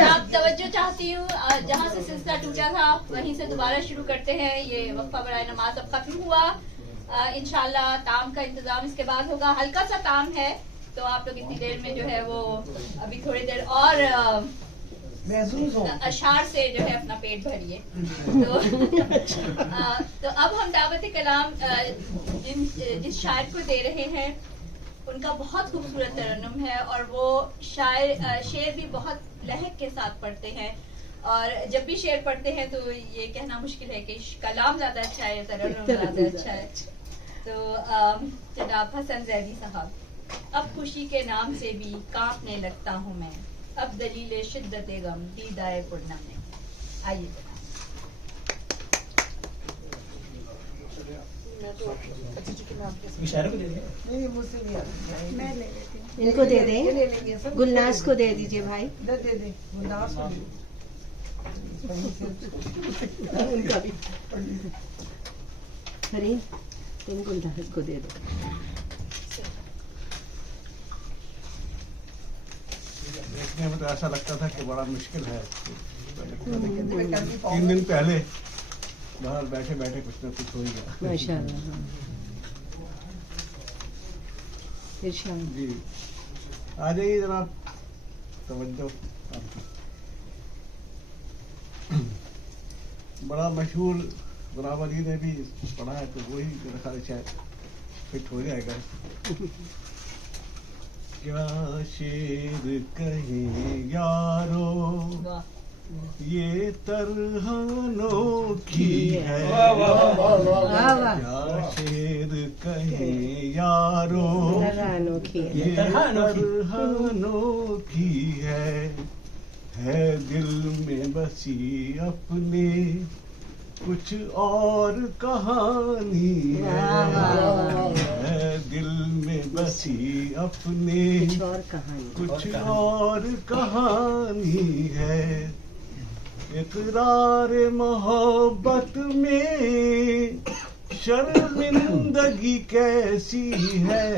आप तवज्जो चाहती हूँ, जहाँ से सिलसिला टूटा था वहीं से दोबारा शुरू करते हैं। ये वक्फा बराए नमाज अब खत्म हुआ, इंशाल्लाह ताम का इंतजाम इसके बाद होगा। हल्का सा ताम है तो आप लोग इतनी देर में जो है वो अभी थोड़ी देर और अशार से जो है अपना पेट भरिए। तो अब हम दावत कलाम जिस शायर को दे रहे हैं उनका बहुत खूबसूरत तरन्नुम है और वो शेर भी बहुत लहक के साथ पढ़ते हैं। और जब भी शेर पढ़ते हैं तो ये कहना मुश्किल है कि कलाम ज्यादा अच्छा है या तरन्नुम ज्यादा अच्छा है। तो जनाब हसन जैदी साहब, अब खुशी के नाम से भी कांपने लगता हूँ मैं, अब दलीले शिद्दत गम दीदाए पूर्णम में। आइए इनको दे दे, गुलनाज को दे दीजिए भाई। दे गुलनाज को उनका भी फरीन, तुम गुलनाज को दे दो। देखने में तो ऐसा लगता था कि बड़ा मुश्किल है। 3 दिन पहले बाहर बैठे बैठे कुछ ना कुछ हो ही गया। माशाल्लाह। इरशाद जी आ जाइए जनाब, तवज्जो। बड़ा मशहूर गुलाम अली ने भी पढ़ा है तो वही मेरे ख्याल से फिट हो जाएगा। क्या शेर कहे यारो ये तरहानों की है, क्या शेर कहे यारो ये तरहानों की है दिल में बसी अपने कुछ और कहानी है दिल में बसी अपने कुछ और कहानी है। इकरार मोहब्बत में शर्मिंदगी कैसी है,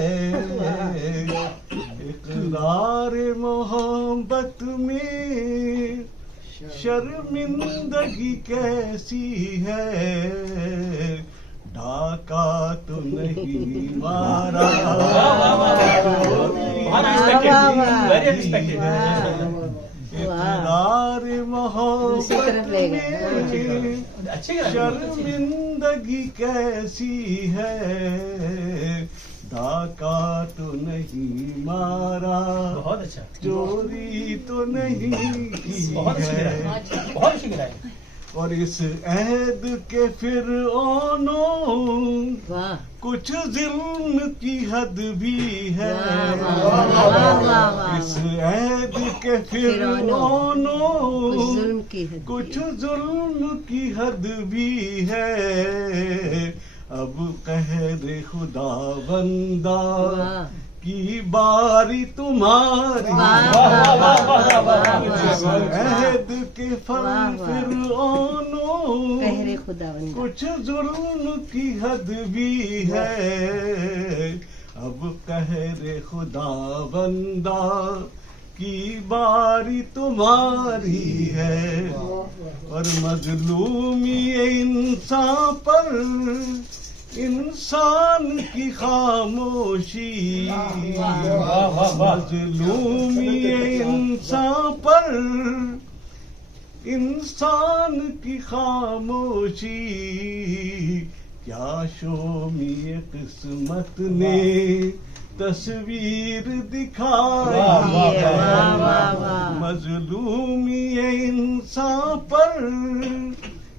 इकरार मोहब्बत में शर्मिंदगी कैसी है। डाका तो नहीं मारा, इकरार मोहब्बत में शर्मिंदगी कैसी है। डाका तो नहीं मारा, बहुत अच्छा, चोरी तो नहीं की बहुत है। और इस अहद के फिर कुछ जुल्म की हद भी है। इस अहद के फिर कुछ जुल्म की हद भी है। अब कहर खुदा बंदा की बारी तुम्हारी, अहद के फल फिर कुछ जुल्म की हद भी है। अब कहर खुदा बंदा की बारी तुम्हारी है। और मजलूमी इंसान पर इंसान की खामोशी, मजलूमी इंसान पर इंसान की खामोशी। क्या शोमी किस्मत ने तस्वीर दिखाई है। मजलूमी इंसान पर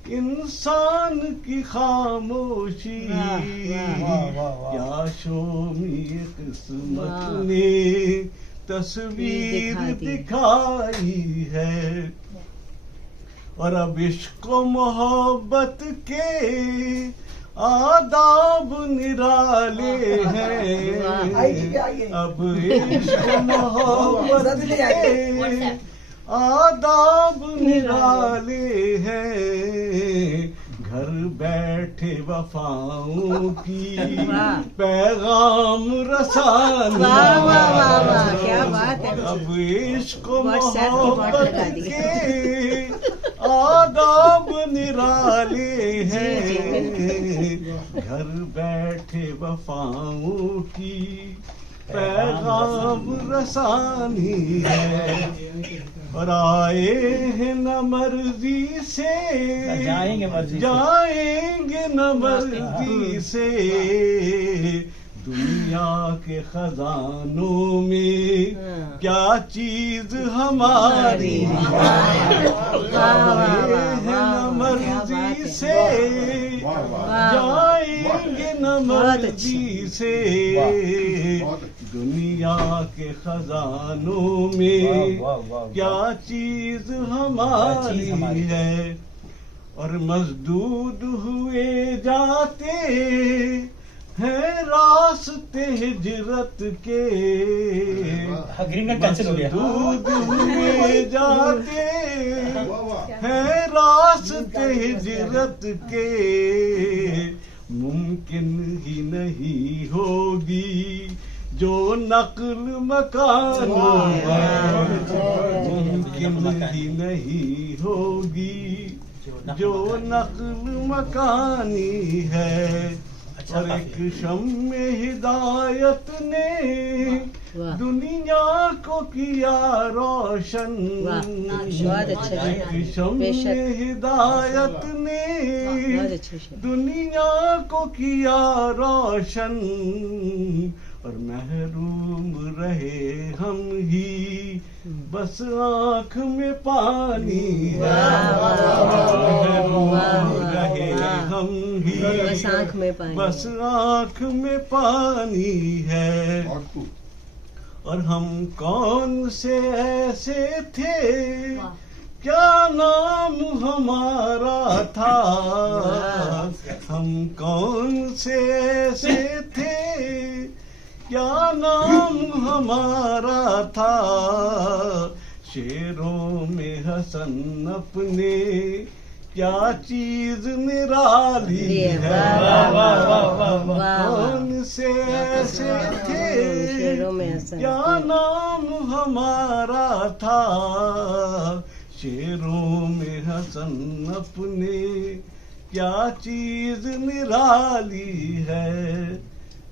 इंसान की खामोशी। क्या शोमी किस्मत ने तस्वीर दिखाई है। और अब इश्क मोहब्बत के आदाब निराले हैं। अब इश्क मोहब्बत के आदाब निराले हैं, घर बैठे वफाओं की पैगाम रसानी। वाह वाह वाह वाह, क्या बात है। अब इश्क WhatsApp की बात मोहब्बत लगा दी। के आदाब निराले हैं, घर बैठे वफाओं की पैगाम रसानी है। और आए हैं न मर्जी से, जाएंगे न मर्जी से, दुनिया के खजानों में क्या चीज हमारी है। आए हैं न मर्जी से, जाएंगे न मर्जी से, दुनिया के खजानों में क्या चीज हमारी है। और मजदूद हुए जाते हैं रास्ते हिजरत के, मजदूद हुए जाते हैं रास्ते हिजरत के, मुमकिन ही नहीं होगी जो नक्ल मकानों में, मुमकिन ही नहीं होगी जो नक्ल मकानी है। और एक शम्मे हिदायत ने दुनिया को किया रोशन, एक शम्मे हिदायत ने दुनिया को किया रोशन। और महरूम रहे हम ही बस आँख में पानी है, महरूम रहे हम ही बस आँख में पानी है। और हम कौन से ऐसे थे, क्या नाम हमारा था, हम कौन से ऐसे थे, क्या नाम हमारा था। शेरों में हसन अपने क्या चीज निराली है। कौन से ऐसे थे, क्या नाम हमारा था, शेरों में हसन अपने क्या चीज निराली है।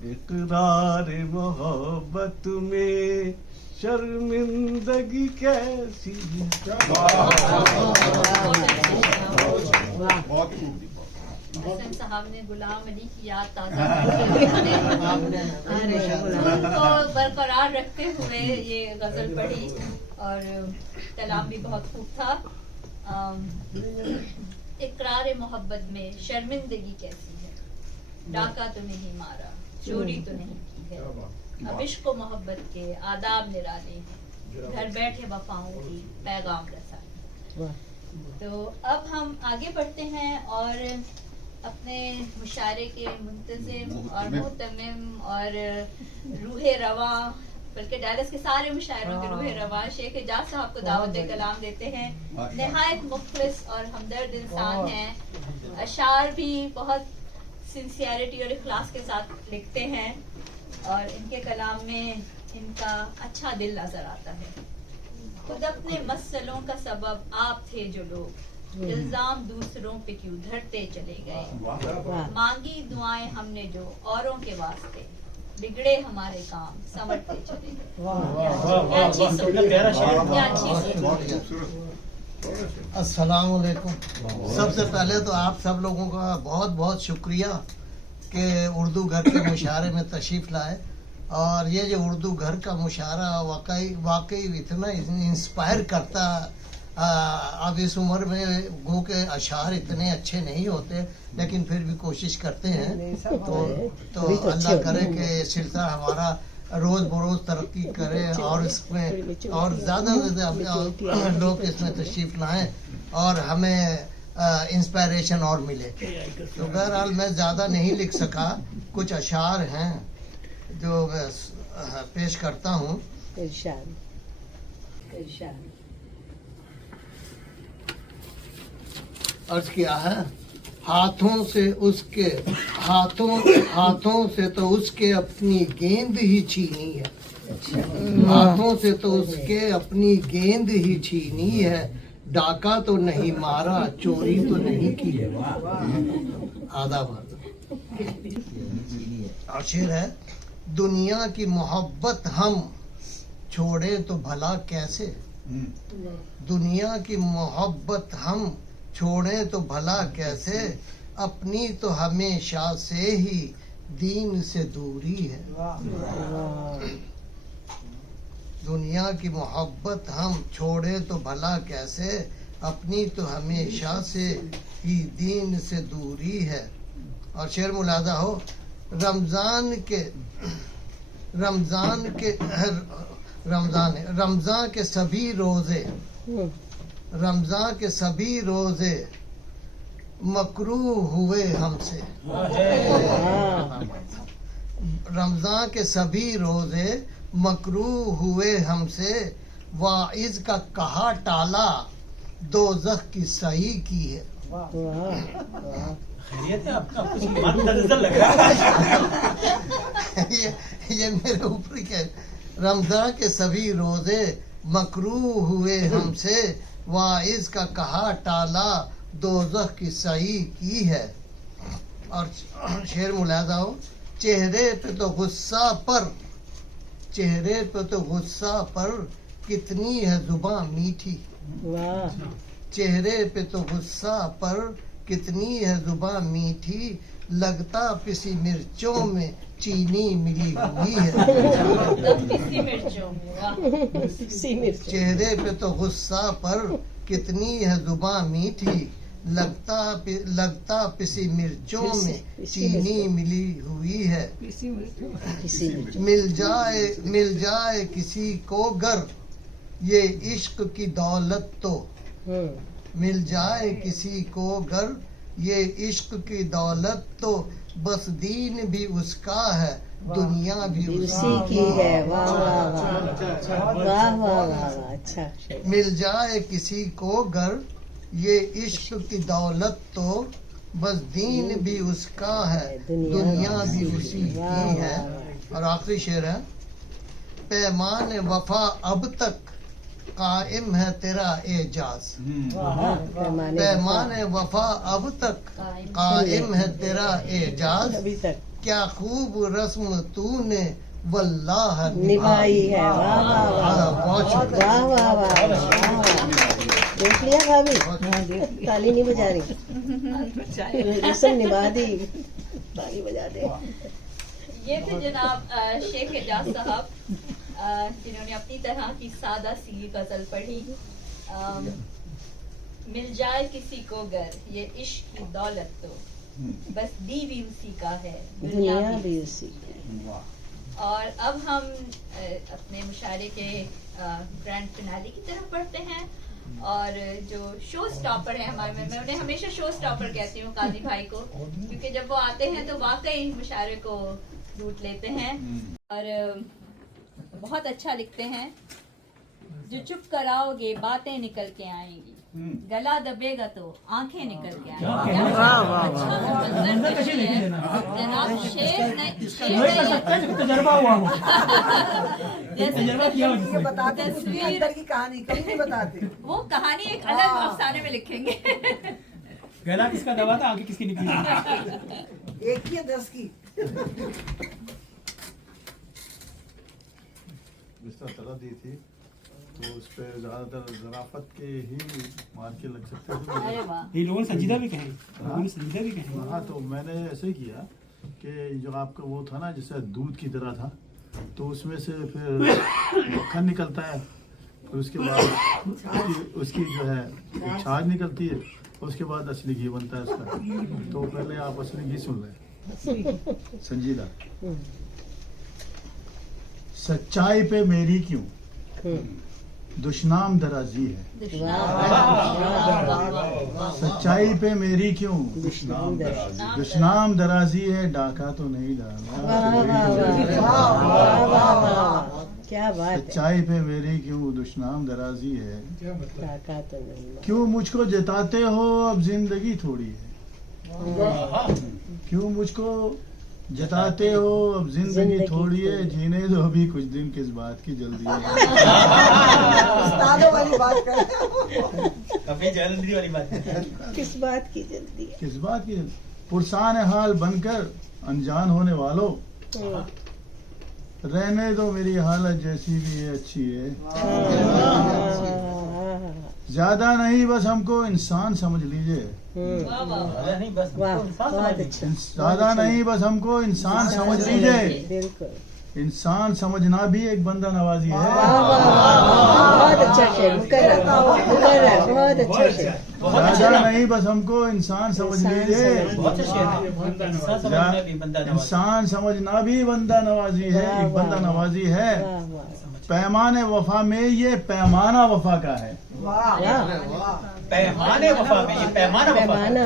इकरार मोहब्बत में शर्मिंदगी कैसी है। हसन साहब ने गुलाम अली की याद ताज़ा को बरकरार रखते हुए ये गजल पढ़ी और कलाम भी बहुत खूब था। इकरार मोहब्बत में शर्मिंदगी कैसी है, डाका तो नहीं मारा, चोरी तो नहीं की है, अब इश्क व मोहब्बत के आदाब निराले हैं, घर बैठे वफाओं की पैगाम रसानी। तो अब हम आगे बढ़ते हैं और अपने मुशायरे के मुंतज़िम और मुतमिम और रूहे रवा, बल्कि डायलस के सारे मुशायरों के रूहे रवा शेख एजाज साहब को दावत कलाम देते हैं। नहायत मुखलिस और हमदर्द इंसान हैं, अशार भी बहुत सिंसियरिटी और इखलास के साथ लिखते हैं और इनके कलाम में इनका अच्छा दिल नजर आता है। खुद अपने मसलों का सबब आप थे जो लोग इल्जाम दूसरों पे क्यों धरते चले गए, मांगी दुआएं हमने जो औरों के वास्ते, बिगड़े हमारे काम समझते चले गए। अस्सलाम वालेकुम। सबसे पहले तो आप सब लोगों का बहुत बहुत शुक्रिया कि उर्दू घर के मुशायरे में तशरीफ़ लाए। और ये जो उर्दू घर का मुशायरा वाकई इतना इंस्पायर करता। अब इस उम्र में गो के अशार इतने अच्छे नहीं होते, लेकिन फिर भी कोशिश करते हैं। तो अल्लाह करे कि सिलसिला हमारा रोज बरोज तरक्की करे और इसमें और ज़्यादा से ज़्यादा लोग इसमें तशरीफ़ लाएं और हमें इंस्पायरेशन और मिले। तो बहरहाल मैं ज़्यादा नहीं लिख सका, कुछ अशार हैं जो मैं पेश करता हूँ। अर्ज किया है, हाथों से तो उसके अपनी गेंद ही छीनी है, हाथों से तो उसके अपनी गेंद ही छीनी है, डाका तो नहीं मारा, चोरी तो नहीं की है। आदाब। आखिर है, दुनिया की मोहब्बत हम छोड़े तो भला कैसे, दुनिया की मोहब्बत हम छोड़े तो भला कैसे, अपनी तो हमेशा से ही दीन से दूरी है। दुनिया की मोहब्बत हम छोड़े तो भला कैसे, अपनी तो हमेशा से ही दीन से दूरी है। और शेर मुलादा हो, रमजान के सभी रोजे मकरूह हुए हमसे, रमजान के सभी रोजे मकरूह हुए हमसे, वाइज का कहा टाला, दोज़ख की सही की है। खैरियत है आपका, कुछ मन लग रहा है। ये मेरे ऊपर क्या है, रमजान के सभी रोजे मकरूह हुए हमसे, वाइज का कहा टाला, दोज़ख की सही की है। और शेर मुलादा हो, चेहरे पे तो गुस्सा पर कितनी है जुबान मीठी, चेहरे पे तो गुस्सा पर कितनी है जुबान मीठी, लगता पिसी मिर्चों में चीनी मिली हुई है। चेहरे पे तो गुस्सा पर कितनी है जुबान मीठी, लगता पिसी मिर्चों में चीनी मिली हुई है। मिल जाए किसी को गर ये इश्क की दौलत तो, मिल जाए किसी को गर ये इश्क की दौलत तो, बस दीन भी उसका है, दुनिया भी उसी की है। वाह वाह वाह, अच्छा। मिल जाए किसी को गर ये इश्क की दौलत तो, बस दीन भी उसका है, दुनिया भी उसी की है। और आखिरी शेर है, पैमान वफा अब तक कायम है तेरा एजाज, पैमान वफा अब तक कायम है तेरा एजाज, क्या खूब रस्म तूने वल्लाह निभाई है। वाह वाह वाह, देख लिया भाभी, ताली नहीं बजा रही, रस्म निभा दी, ताली बजा दे। ये थे जनाब शेख एजाज साहब, जिन्होंने अपनी तरह की सादा सी गजल पढ़ी। मिल जाए किसी को गर ये इश्क की दौलत तो, बस दी भी उसी का है, दुनिया भी उसी की। और अब हम अपने मुशायरे के ग्रैंड फिनाले की तरफ बढ़ते हैं। और जो शो स्टॉपर है हमारे में, मैं उन्हें हमेशा शो स्टॉपर कहती हूँ काजी भाई को, क्योंकि जब वो आते हैं तो वाकई मुशायरे को लूट लेते हैं और बहुत अच्छा लिखते हैं। जो चुप कराओगे बातें निकल के आएंगी, गला दबेगा तो आंखें निकल के आएंगी। जनाब शेर तजर्बा हुआ हो, बताते अंदर की कहानी कभी नहीं बताते, वो कहानी एक अलग अफसाने में लिखेंगे। गला किसका दबा था, आंखें किसकी निकली? एक ही है 10 की। जिस तरह तला दी थी तो उस पर ज्यादातर ज़राफ़त के ही मार्के लग सकते थे। ये लोग संजीदा भी कहें, संजीदा भी कहें। हाँ, तो मैंने ऐसे ही किया कि जो आपका वो था ना जैसे दूध की तरह था, तो उसमें से फिर मक्खन निकलता है, फिर उसके बाद उसकी जो है छाछ निकलती है, उसके बाद असली घी बनता है उसका। तो पहले आप असली घी सुन लें। संजीदा। सच्चाई पे मेरी क्यों दुश्नाम दराजी है, सच्चाई पे मेरी क्यों दुश्नाम दराजी है, डाका तो नहीं डाला। क्या बात है। सच्चाई पे मेरी क्यों दुश्मनाम दराजी है, ताकत नहीं। क्यों मुझको जताते हो अब जिंदगी थोड़ी है, क्यों मुझको जताते हो अब जिंदगी थोड़ी है, जीने दो अभी कुछ दिन, किस बात की जल्दी है। उस्तादों वाली बात कर। अभी जल्दी वाली बात है। किस बात की जल्दी है। किस बात की, पुरसान हाल बनकर अनजान होने वालों, रहने दो मेरी हालत जैसी भी है अच्छी है, ज्यादा नहीं बस हमको इंसान समझ लीजिए, नहीं बस वाह बहुत अच्छा। ज्यादा नहीं बस हमको इंसान समझ लीजिए, बिल्कुल इंसान समझना भी एक बंदा नवाजी है। बहुत अच्छा शेर, मुकर्रर बहुत अच्छा शेर। ज्यादा नहीं बस हमको इंसान समझ लीजिए, बहुत अच्छा शेर है। इंसान समझना भी बंदा नवाजी है, एक बंदा नवाजी है। पैमाने वफा में ये पैमाना वफा का है, पैमाने वफा में ये पैमाना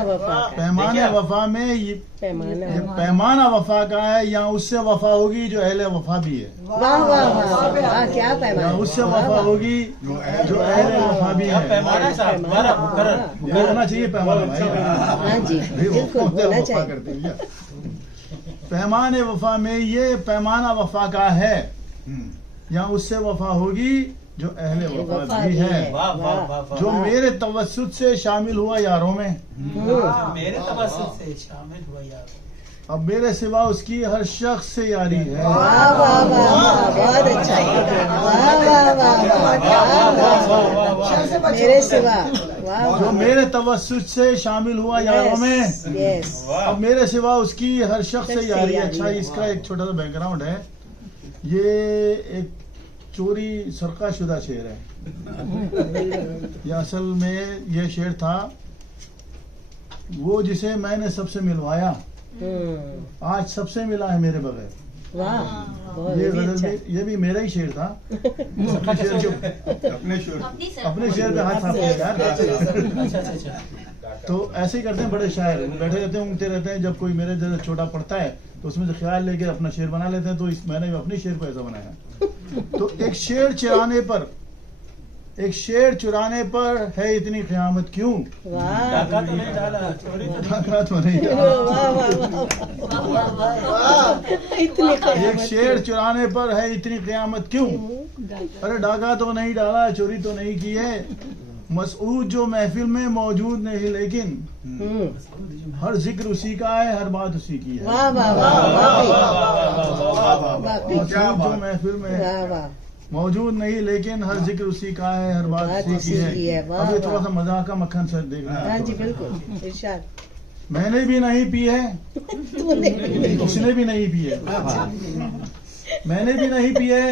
वफा पैमाने वफा में ये पैमाना वफा का है, या उससे वफा होगी जो अहले वफा भी है, वाह वाह वाह, क्या या पैमाना, उससे वफा होगी जो अहले वफा भी है। पैमाना साहब दोबारा मुकर्रर होना चाहिए पैमाना भाई। हाँ जी बिल्कुल होना वफा चाहिए। करते हैं क्या? पैमाने वफा में ये पैमाना वफा का है, या उससे वफा होगी जो अहले वफा भी है, वाह वाह वाह वाह। जो मेरे तवस्सुत से शामिल हुआ यारों में, मेरे तवस्सुत से शामिल हुआ यार, अब मेरे सिवा उसकी हर शख्स से यारी है। वाह वाह वाह बहुत अच्छा, वाह वाह वाह वाह, मेरे सिवा, वाह जो मेरे तवस्सुत से शामिल हुआ यारों में, यस अब मेरे सिवा उसकी हर शख्स से यारी है। अच्छा, इसका एक छोटा सा बैकग्राउंड है, ये एक चोरी सरका शुदा शेर है। ये असल में ये शेर था वो जिसे मैंने सबसे मिलवाया, आज सबसे मिला है मेरे बगैर। वाह बहुत ये भी गजल अच्छा। भी, ये भी मेरा ही शेर था। अपने शेर के अपने शेर पे हाथ साफ किया यार। अच्छा अच्छा अच्छा। तो ऐसे ही करते हैं बड़े शायर, बैठे रहते हैं, ऊँगते रहते हैं। जब कोई मेरे जैसा छोटा पड़ता है तो उसमें से ख्याल लेके अपना शेर बना लेते हैं। तो मैंने भी अपने शेर को ऐसा बनाया। तो एक शेर चुराने पर है इतनी क़यामत क्यों, वाह डाका तो नहीं डाला, चोरी तो डाका तो नहीं डाला। इतने एक शेर चुराने पर है इतनी क़यामत क्यों, अरे डाका तो नहीं डाला, चोरी तो नहीं की है, मसऊद जो महफिल में मौजूद नहीं, लेकिन हर जिक्र उसी का है, हर बात उसी की है। वाह वाह वाह मसऊद जो महफिल में वाह वाह मौजूद नहीं, लेकिन हर जिक्र उसी का है, हर बात उसी की है। वाह, अब ये थोड़ा वाह। सा मजाक का मक्खन से देखना। हाँ जी बिल्कुल, इरशाद। मैंने भी नहीं पी है, तूने उसने भी नहीं पी है, मैंने भी नहीं पी है,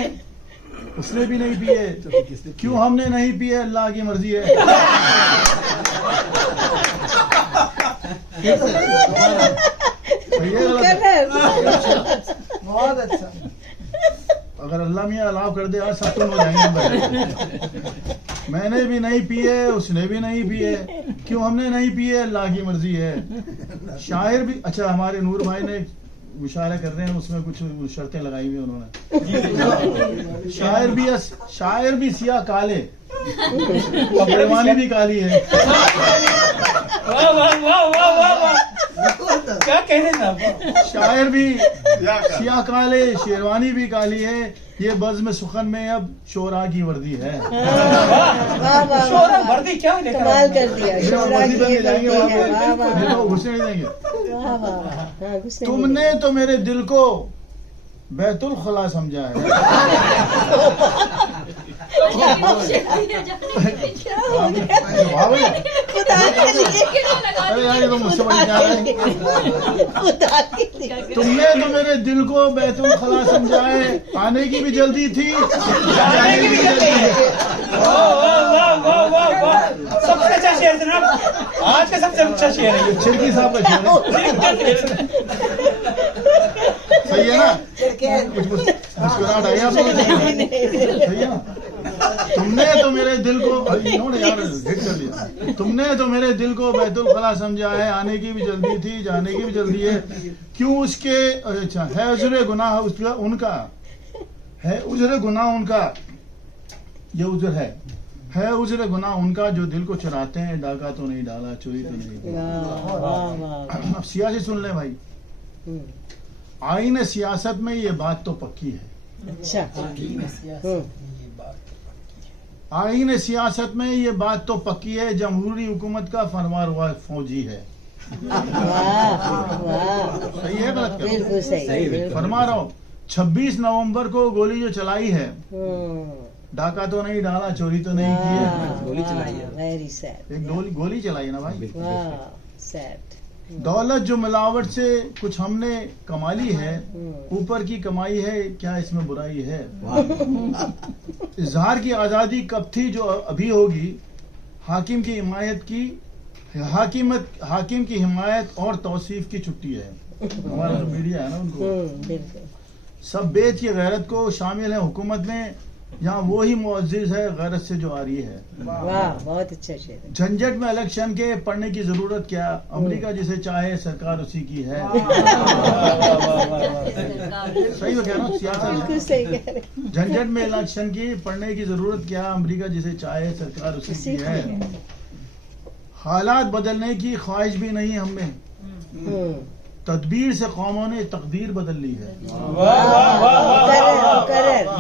उसने भी नहीं पी है, क्यों हमने नहीं पी है, अल्लाह की मर्जी है। ये गलत है। बहुत अच्छा। अगर अल्लाह मियाँ अलाव कर दे आज सब तुम हो जाएंगे। मैंने भी नहीं पी है, उसने भी नहीं पी है, क्यों हमने नहीं पी है, अल्लाह की मर्जी है। शायर भी, अच्छा हमारे नूर भाई ने मुशायरा कर रहे हैं, उसमें कुछ शर्तें लगाई हुई उन्होंने। शायर भी सिया काले, शेरवानी भी काली है। वाह वाह वाह वाह वाह वाह, क्या कह रहे हैं? शायर भी सिया काले, शेरवानी भी काली है, ये बज़्म सुखन में अब शोरा की वर्दी है। वाह वाह शोरा वर्दी क्या लेकर कमाल कर दिया, शोरा वर्दी की बन के जाएंगे वर्दी है, वहाँ वाह पे, वाह वो घुसने नहीं देंगे। वाह वाह हाँ, गुस्से में तुमने तो मेरे दिल को बैतुल खला समझा है। क्या हो गया? वाह भैया, खुदा के लिए, अरे यार ये तो मुझसे बड़ी क्या है। खुदा के लिए। तुमने तो मेरे दिल को बैतुल खला समझा है, आने की भी जल्दी थी, जाने की भी जल्दी है। वाह वाह वाह वाह वाह, सबसे अच्छा शेर जनाब, आज का सबसे अच्छा शेर है ये। छिड़की साहब का शेर है। सही है ना, कुछ मुस्कुराहट आई आपको? सही है ना। तुमने तो मेरे दिल को, इन्होंने यार हिट कर दिया। तुमने तो मेरे दिल को बैतुल खला समझा है, आने की भी जल्दी थी, जाने की भी जल्दी है, क्यों उसके, अच्छा है अज़्र गुनाह उसका उनका, है उजर गुनाह उनका, ये उजर है उजर गुनाह उनका जो दिल को चुराते हैं, डाका तो नहीं डाला, चोरी तो नहीं की। अब सियासी सुन ले भाई, आईन सियासत में ये बात तो पक्की है। अच्छा। आईन सियासत में ये बात तो पक्की है, जमहूरी हुकूमत का फरमान हुआ फौजी है। सही है गलत? बिल्कुल सही। फरमा रहा हूँ, 26 नवंबर को गोली जो चलाई है, डाका तो नहीं डाला, चोरी तो नहीं की है, गोली चलाई है। Very sad. एक गोली चलाई है ना भाई। सैड। दौलत जो मिलावट से कुछ हमने कमा ली है, ऊपर की कमाई है, क्या इसमें बुराई है? इजहार की आजादी कब थी जो अभी होगी, हाकिम की हिमायत की हाकिम की हिमायत और तौसीफ की छुट्टी है। हमारा जो मीडिया है ना उनको सब बेच के गैरत को शामिल है हुकूमत में, यहाँ वो ही मुअज्जिज है गैरत से जो आ रही है। वाह, बहुत अच्छा शेर है। झंझट में इलेक्शन के पढ़ने की जरूरत क्या, अमेरिका जिसे चाहे सरकार उसी की है। सही तो कह रहा हूँ, सियासत है। झंझट में इलेक्शन की पढ़ने की जरूरत क्या, अमेरिका जिसे चाहे सरकार उसी की है। हालात बदलने की ख्वाहिश भी नहीं हमें, तदबीर से कौमों ने तकदीर बदल ली है।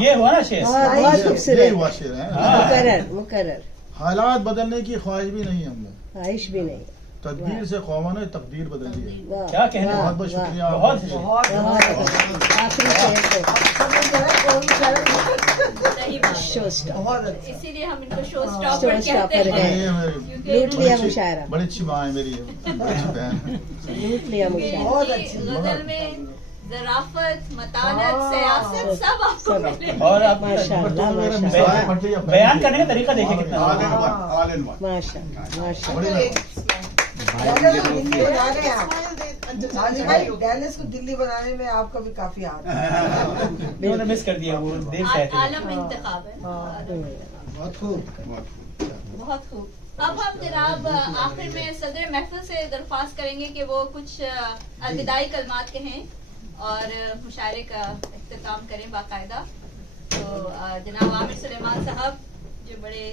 ये हुआ ना शेर, बहुत खूबसूरत। यही हुआ शेर है। मुकर्रर। हालात बदलने की ख्वाहिश भी नहीं हमें, ख्वाहिश भी नहीं। तदबीर से कौमों ने तकदीर बदल ली है। वाह, क्या कहना है? वाह, बहुत बहुत वाह, शुक्रिया। बहुत आखिरी शेर सही बात है। Show stop. इसीलिए हम इनको शो शो स्टॉपर कहते स्टॉपर हैं। है। क्योंकि लूट लिया मुशायरा। बड़ी अच्छी माँ है मेरी, बड़ी अच्छी बहन है। लूट लिया मुशायरा। इनकी गजल में ज़राफ़त, मतानत, सियासत सब आपको मिलेगा। और आप माशाअल्लाह, माशाअल्लाह, बयान करने का तरीका देखिए कितना ऑल इन वन। माशाअल्लाह, माशाअल्लाह। बड़ी दिल्ली बना रहे हैं आप। हाजी भाई, डैनिस को दिल्ली बनाने में आपका भी काफी हाथ है। उन्होंने मिस कर दिया, वो देख रहे थे। आलम इंतखाब है। बहुत खूब। बहुत खूब। अब हम जनाब आखिर में सदर महफिल से दरख्वास्त करेंगे कि वो कुछ अलविदाई कलमात कहें और मुशायरे का इख्तिताम करें बाकायदा। तो जनाब आमिर सुलेमान साहब जो बड़े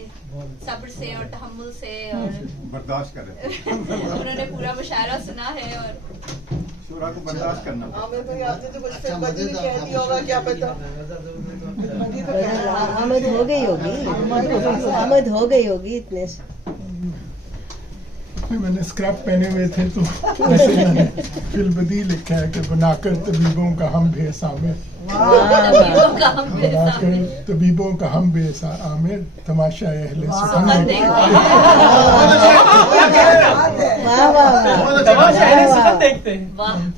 सब्र से और तहम्मुल से और बर्दाश्त कर रहे हैं। उन्होंने पूरा मुशायरा सुना है और शूरा को बर्दाश्त करना। आमिर भाई, आपने तो कुछ फिर बदी भी कह दिया होगा, क्या पता। आमद हो गई होगी, आमद हो गई होगी इतने से। मैंने स्क्रैप पहने हुए थे तो वैसे मैंने फिल्बदी लिखा है कि बनाकर तबीबों का हम बेस आमिर, बनाकर तबीबों का हम बेस आमिर, तमाशा अहले सुखन देखते हैं।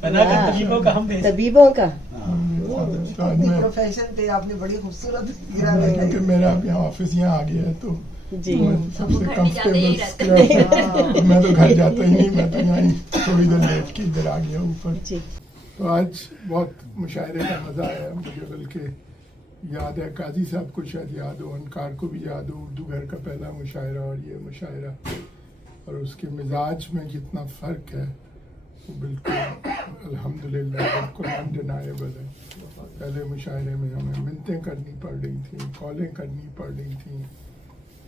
बनाकर तबीबों का हम तबीबों का प्रोफेशन पे आपने बड़ी खूबसूरत गिरा देखा। कि मेरा अब यहाँ ऑफिस यहाँ आ गया है तो जी सबसे कंफर्टेबल मैं तो घर जाता ही नहीं, मैं तो यहाँ थोड़ी देर लेट के इधर आ गया ऊपर। तो आज बहुत मुशायरे का मजा आया मुझे, बल्कि याद है काजी साहब को शायद याद हो, अनकार को भी याद हो, उर्दू घर का पहला मुशायरा और ये मुशायरा, और उसके मिजाज में जितना फ़र्क है वो बिल्कुल अल्हम्दुलिल्लाह बिल्कुल अनडिनाएबल है। पहले मुशायरे में हमें मिन्नतें करनी पड़ रही थी, कॉलें करनी पड़ रही थी,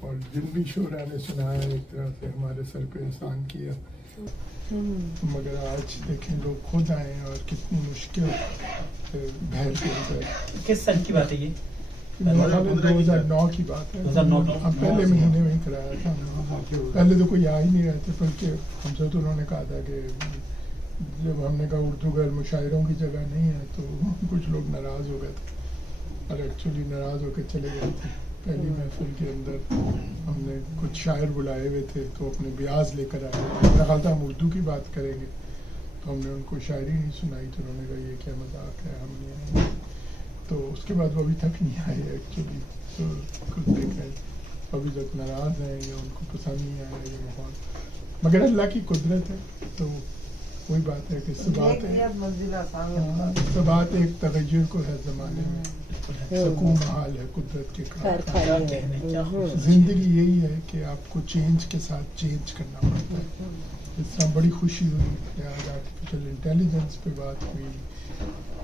और जिन भी शोरा ने सुनाया एक तरह से हमारे सर पे एहसान किया। मगर आज देखें लोग खुद आए और कितनी मुश्किल बहर के ऊपर। किस सन की बात है ये? 2009 की बात है। 2009 हम पहले महीने में ही कराया था। पहले तो कोई आ ही नहीं रहे थे, बल्कि हमसे तो उन्होंने कहा था कि जब हमने कहा उर्दू घर मुशायरों की जगह नहीं है तो कुछ लोग नाराज़ हो गए थे, और एक्चुअली नाराज़ होकर चले गए थे। पहली महफिल के अंदर हमने कुछ शायर बुलाए हुए थे तो अपने ब्याज लेकर आए, मेरा ख्याल था हम उर्दू की बात करेंगे, तो हमने उनको शायरी नहीं सुनाई, तो उन्होंने कहा ये क्या मजाक है, हम नहीं आए। तो उसके बाद वो अभी तक नहीं आए एक्चुअली, तो खुद देखें अभी तक नाराज़ हैं या उनको पसंद नहीं आया ये माहौल, मगर अल्लाह की कुदरत है। तो वही बात है कि सबात एक तगय्युर को है ज़माने में, सुकून हाल है कुदरत के कारखाने। जिंदगी यही है कि आपको चेंज के साथ चेंज करना पड़ता है। इस तरह बड़ी खुशी हुई कि आज आर्टिफिशियल इंटेलिजेंस पे बात हुई।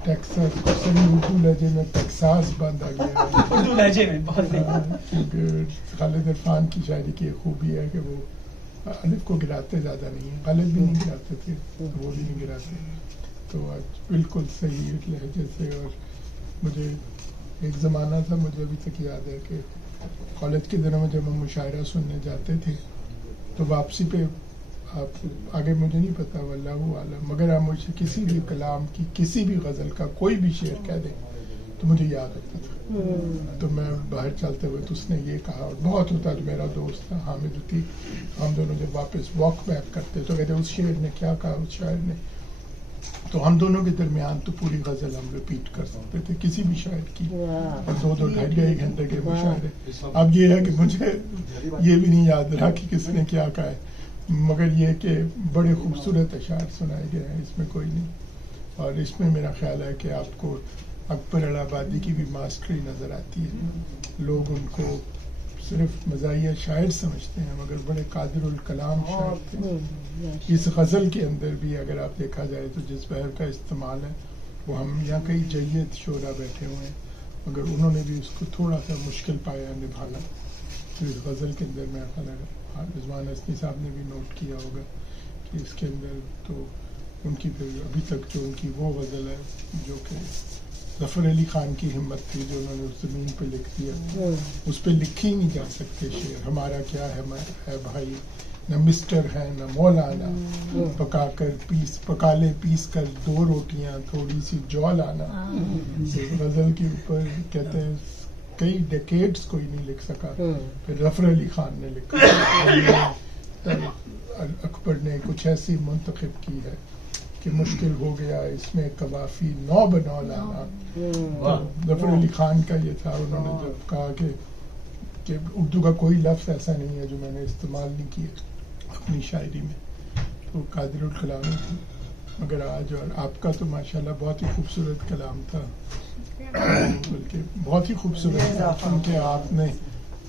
टेक्सास सही उर्दू लहजे में टेक्सास बंद आ गया उर्दू लहजे में बहुत क्योंकि खालिद इरफान की शायरी की एक खूबी है कि वो अलिफ को गिराते ज़्यादा नहीं है, खालिद भी नहीं गिराते थे तो वो भी नहीं गिराते, तो आज बिल्कुल सही लहजे से। और मुझे एक ज़माना था, मुझे अभी तक याद है कि कॉलेज के दिनों में जब हम मुशायरा सुनने जाते थे तो वापसी पे आप आगे मुझे नहीं पता वल्लाहु आलम, मगर आप मुझे किसी भी कलाम की किसी भी गज़ल का कोई भी शेर कह दें तो मुझे याद होता था। तो मैं बाहर चलते हुए तो उसने ये कहा, और बहुत होता जो मेरा दोस्त था हामिद थी, हम दोनों जब वापस वॉक बैक करते तो कहते उस शेर ने क्या कहा, उस शायर ने, तो हम दोनों के दरमियान तो पूरी गज़ल हम रिपीट कर सकते थे किसी भी शायर की, और 2-2 ढाई घंटे के मुशायरे। अब ये है कि मुझे ये भी नहीं याद रहा कि किसने क्या कहा है, मगर ये कि बड़े खूबसूरत अशार सुनाए गए हैं, इसमें कोई नहीं। और इसमें मेरा ख्याल है कि आपको अकबर अलाहाबादी की भी मास्टरी नज़र आती है। लोग उनको सिर्फ मज़ाहिया शायर समझते हैं मगर बड़े कादिरुल कलाम शायर थे। इस गज़ल के अंदर भी अगर आप देखा जाए तो जिस बहर का इस्तेमाल है वो हम यहाँ कई जय्यद शोरा बैठे हुए हैं मगर उन्होंने भी उसको थोड़ा सा मुश्किल पाया निभाना। तो इस गज़ल के अंदर मेरा ख्याल है रिजवान हसनी साहब ने भी नोट किया होगा कि इसके अंदर तो उनकी फिर अभी तक जो उनकी वो गज़ल है जो कि ज़फ़र अली ख़ान की हिम्मत थी जो उन्होंने उस ज़मीन पे लिख दिया, उस पर लिखे ही नहीं जा सकते शेर। हमारा क्या है भाई, न मिस्टर है न मौलाना, पका ले पीस कर 2 रोटियां थोड़ी सी जौ लाना। गज़ल के ऊपर कहते हैं कई डेकेड्स कोई नहीं लिख सका, फिर ज़फ़र अली ख़ान ने लिखा। अकबर ने कुछ ऐसी मुंतखब की है कि मुश्किल हो गया इसमें कवाफी 9 बनौ लाना। ज़फ़र अली ख़ान का ये था, उन्होंने जब कहा कि उर्दू का कोई लफ्ज़ ऐसा नहीं है जो मैंने इस्तेमाल नहीं किया अपनी शायरी में, तो कादिरुल कलाम थी। मगर आज और आपका तो माशाल्लाह बहुत ही खूबसूरत कलाम था, बल्कि बहुत ही खूबसूरत था, क्योंकि आपने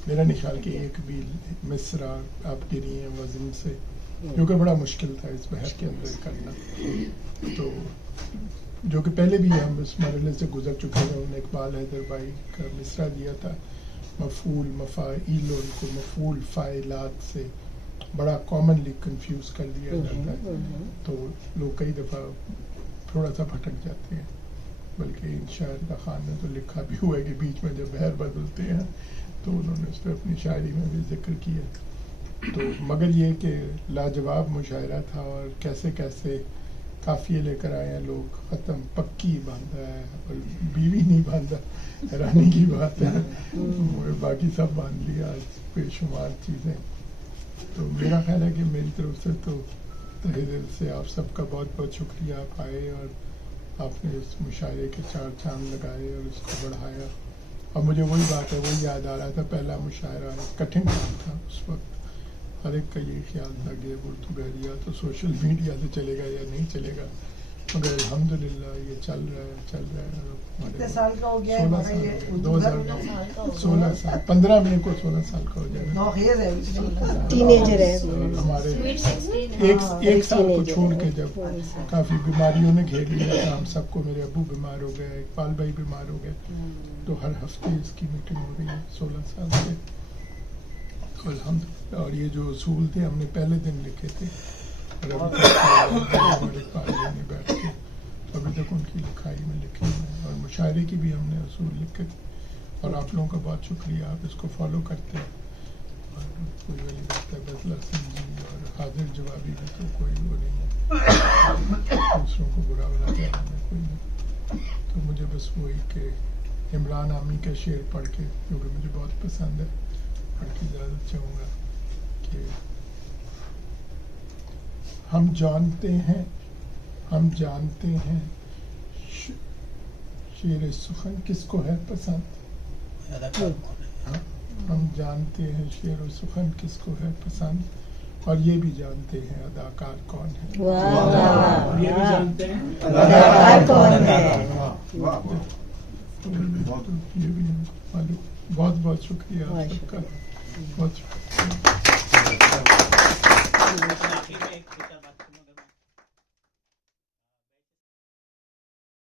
मेरा निशाल कि एक भी मिसरा आप गिरी हैं वज़न से, जो कि बड़ा मुश्किल था इस बहर के अंदर करना। तो जो कि पहले भी हम इस मरहले से गुजर चुके हैं। उन्होंने इकबाल हैदर भाई का मिसरा दिया था, मफूल मफ़ाइल, उनको मफूल फ़ाइलात से बड़ा कॉमनली कंफ्यूज कर दिया जाता है, तो लोग कई दफ़ा थोड़ा सा भटक जाते हैं। बल्कि इन शायर ख़ान ने तो लिखा भी हुआ है कि बीच में जब बहर बदलते हैं तो उन्होंने उस पर अपनी शायरी में भी जिक्र किया। तो मगर ये कि लाजवाब मुशायरा था, और कैसे कैसे काफ़िए लेकर आए हैं लोग, ख़त्म पक्की बांधा है और बीवी नहीं बांधा, हैरानी की बात है, बाकी सब बांध लिया बेशुमार चीज़ें। तो मेरा ख्याल है कि मेरी तरफ से तो तहे दिल से आप सबका बहुत बहुत शुक्रिया, आप आए और आपने इस मुशायरे के 4 चांद लगाए और इसको बढ़ाया। और मुझे वही बात है, वही याद आ रहा था, पहला मुशायरा कठिन था उस वक्त, हर एक का ये ख्याल था कि उर्दू गहरिया तो सोशल मीडिया से चलेगा या नहीं चलेगा, मगर अल्हम्दुलिल्लाह ये चल रहा है। कितने साल का हो गया है? 16 साल, 15 मई को 16 साल का हो जाएगा। टीनेजर है हमारे एक साल को छोड़ के जब काफ़ी बीमारियों ने घेर लिया था हम सबको, मेरे अब्बू बीमार हो गए, इकबाल भाई बीमार हो गए, तो हर हफ्ते इसकी मीटिंग हो रही है 16 साल से अल्हम्दुलिल्लाह। और ये जो असूल थे हमने पहले दिन लिखे थे, और अभी तक हमारे पार्लिया में बैठ के अभी तक उनकी लिखाई में लिखे हैं, और मुशायरे की भी हमने असूल लिखे थे। और आप लोगों का बहुत शुक्रिया, आप इसको फॉलो करते हैं। और कोई वाली बात है, बदला सिंह जी और हाजिर जवाबी में तो कोई वो नहीं है, दूसरों को बुरा भला कहने में कोई नहीं। तो मुझे बस वही कि इमरान आमी का शेर पढ़ के, क्योंकि मुझे बहुत पसंद है, पढ़ के इजाज़त चाहूँगा कि हम जानते हैं शेर सुखन किसको है पसंद। हम जानते हैं शेर सुखन किसको है पसंद, और ये भी जानते हैं अदाकार कौन है। ये भी जानते हैं अदाकार कौन है। ये भी मालूम। बहुत बहुत शुक्रिया आप सबका, बहुत शुक्रिया। आखिर में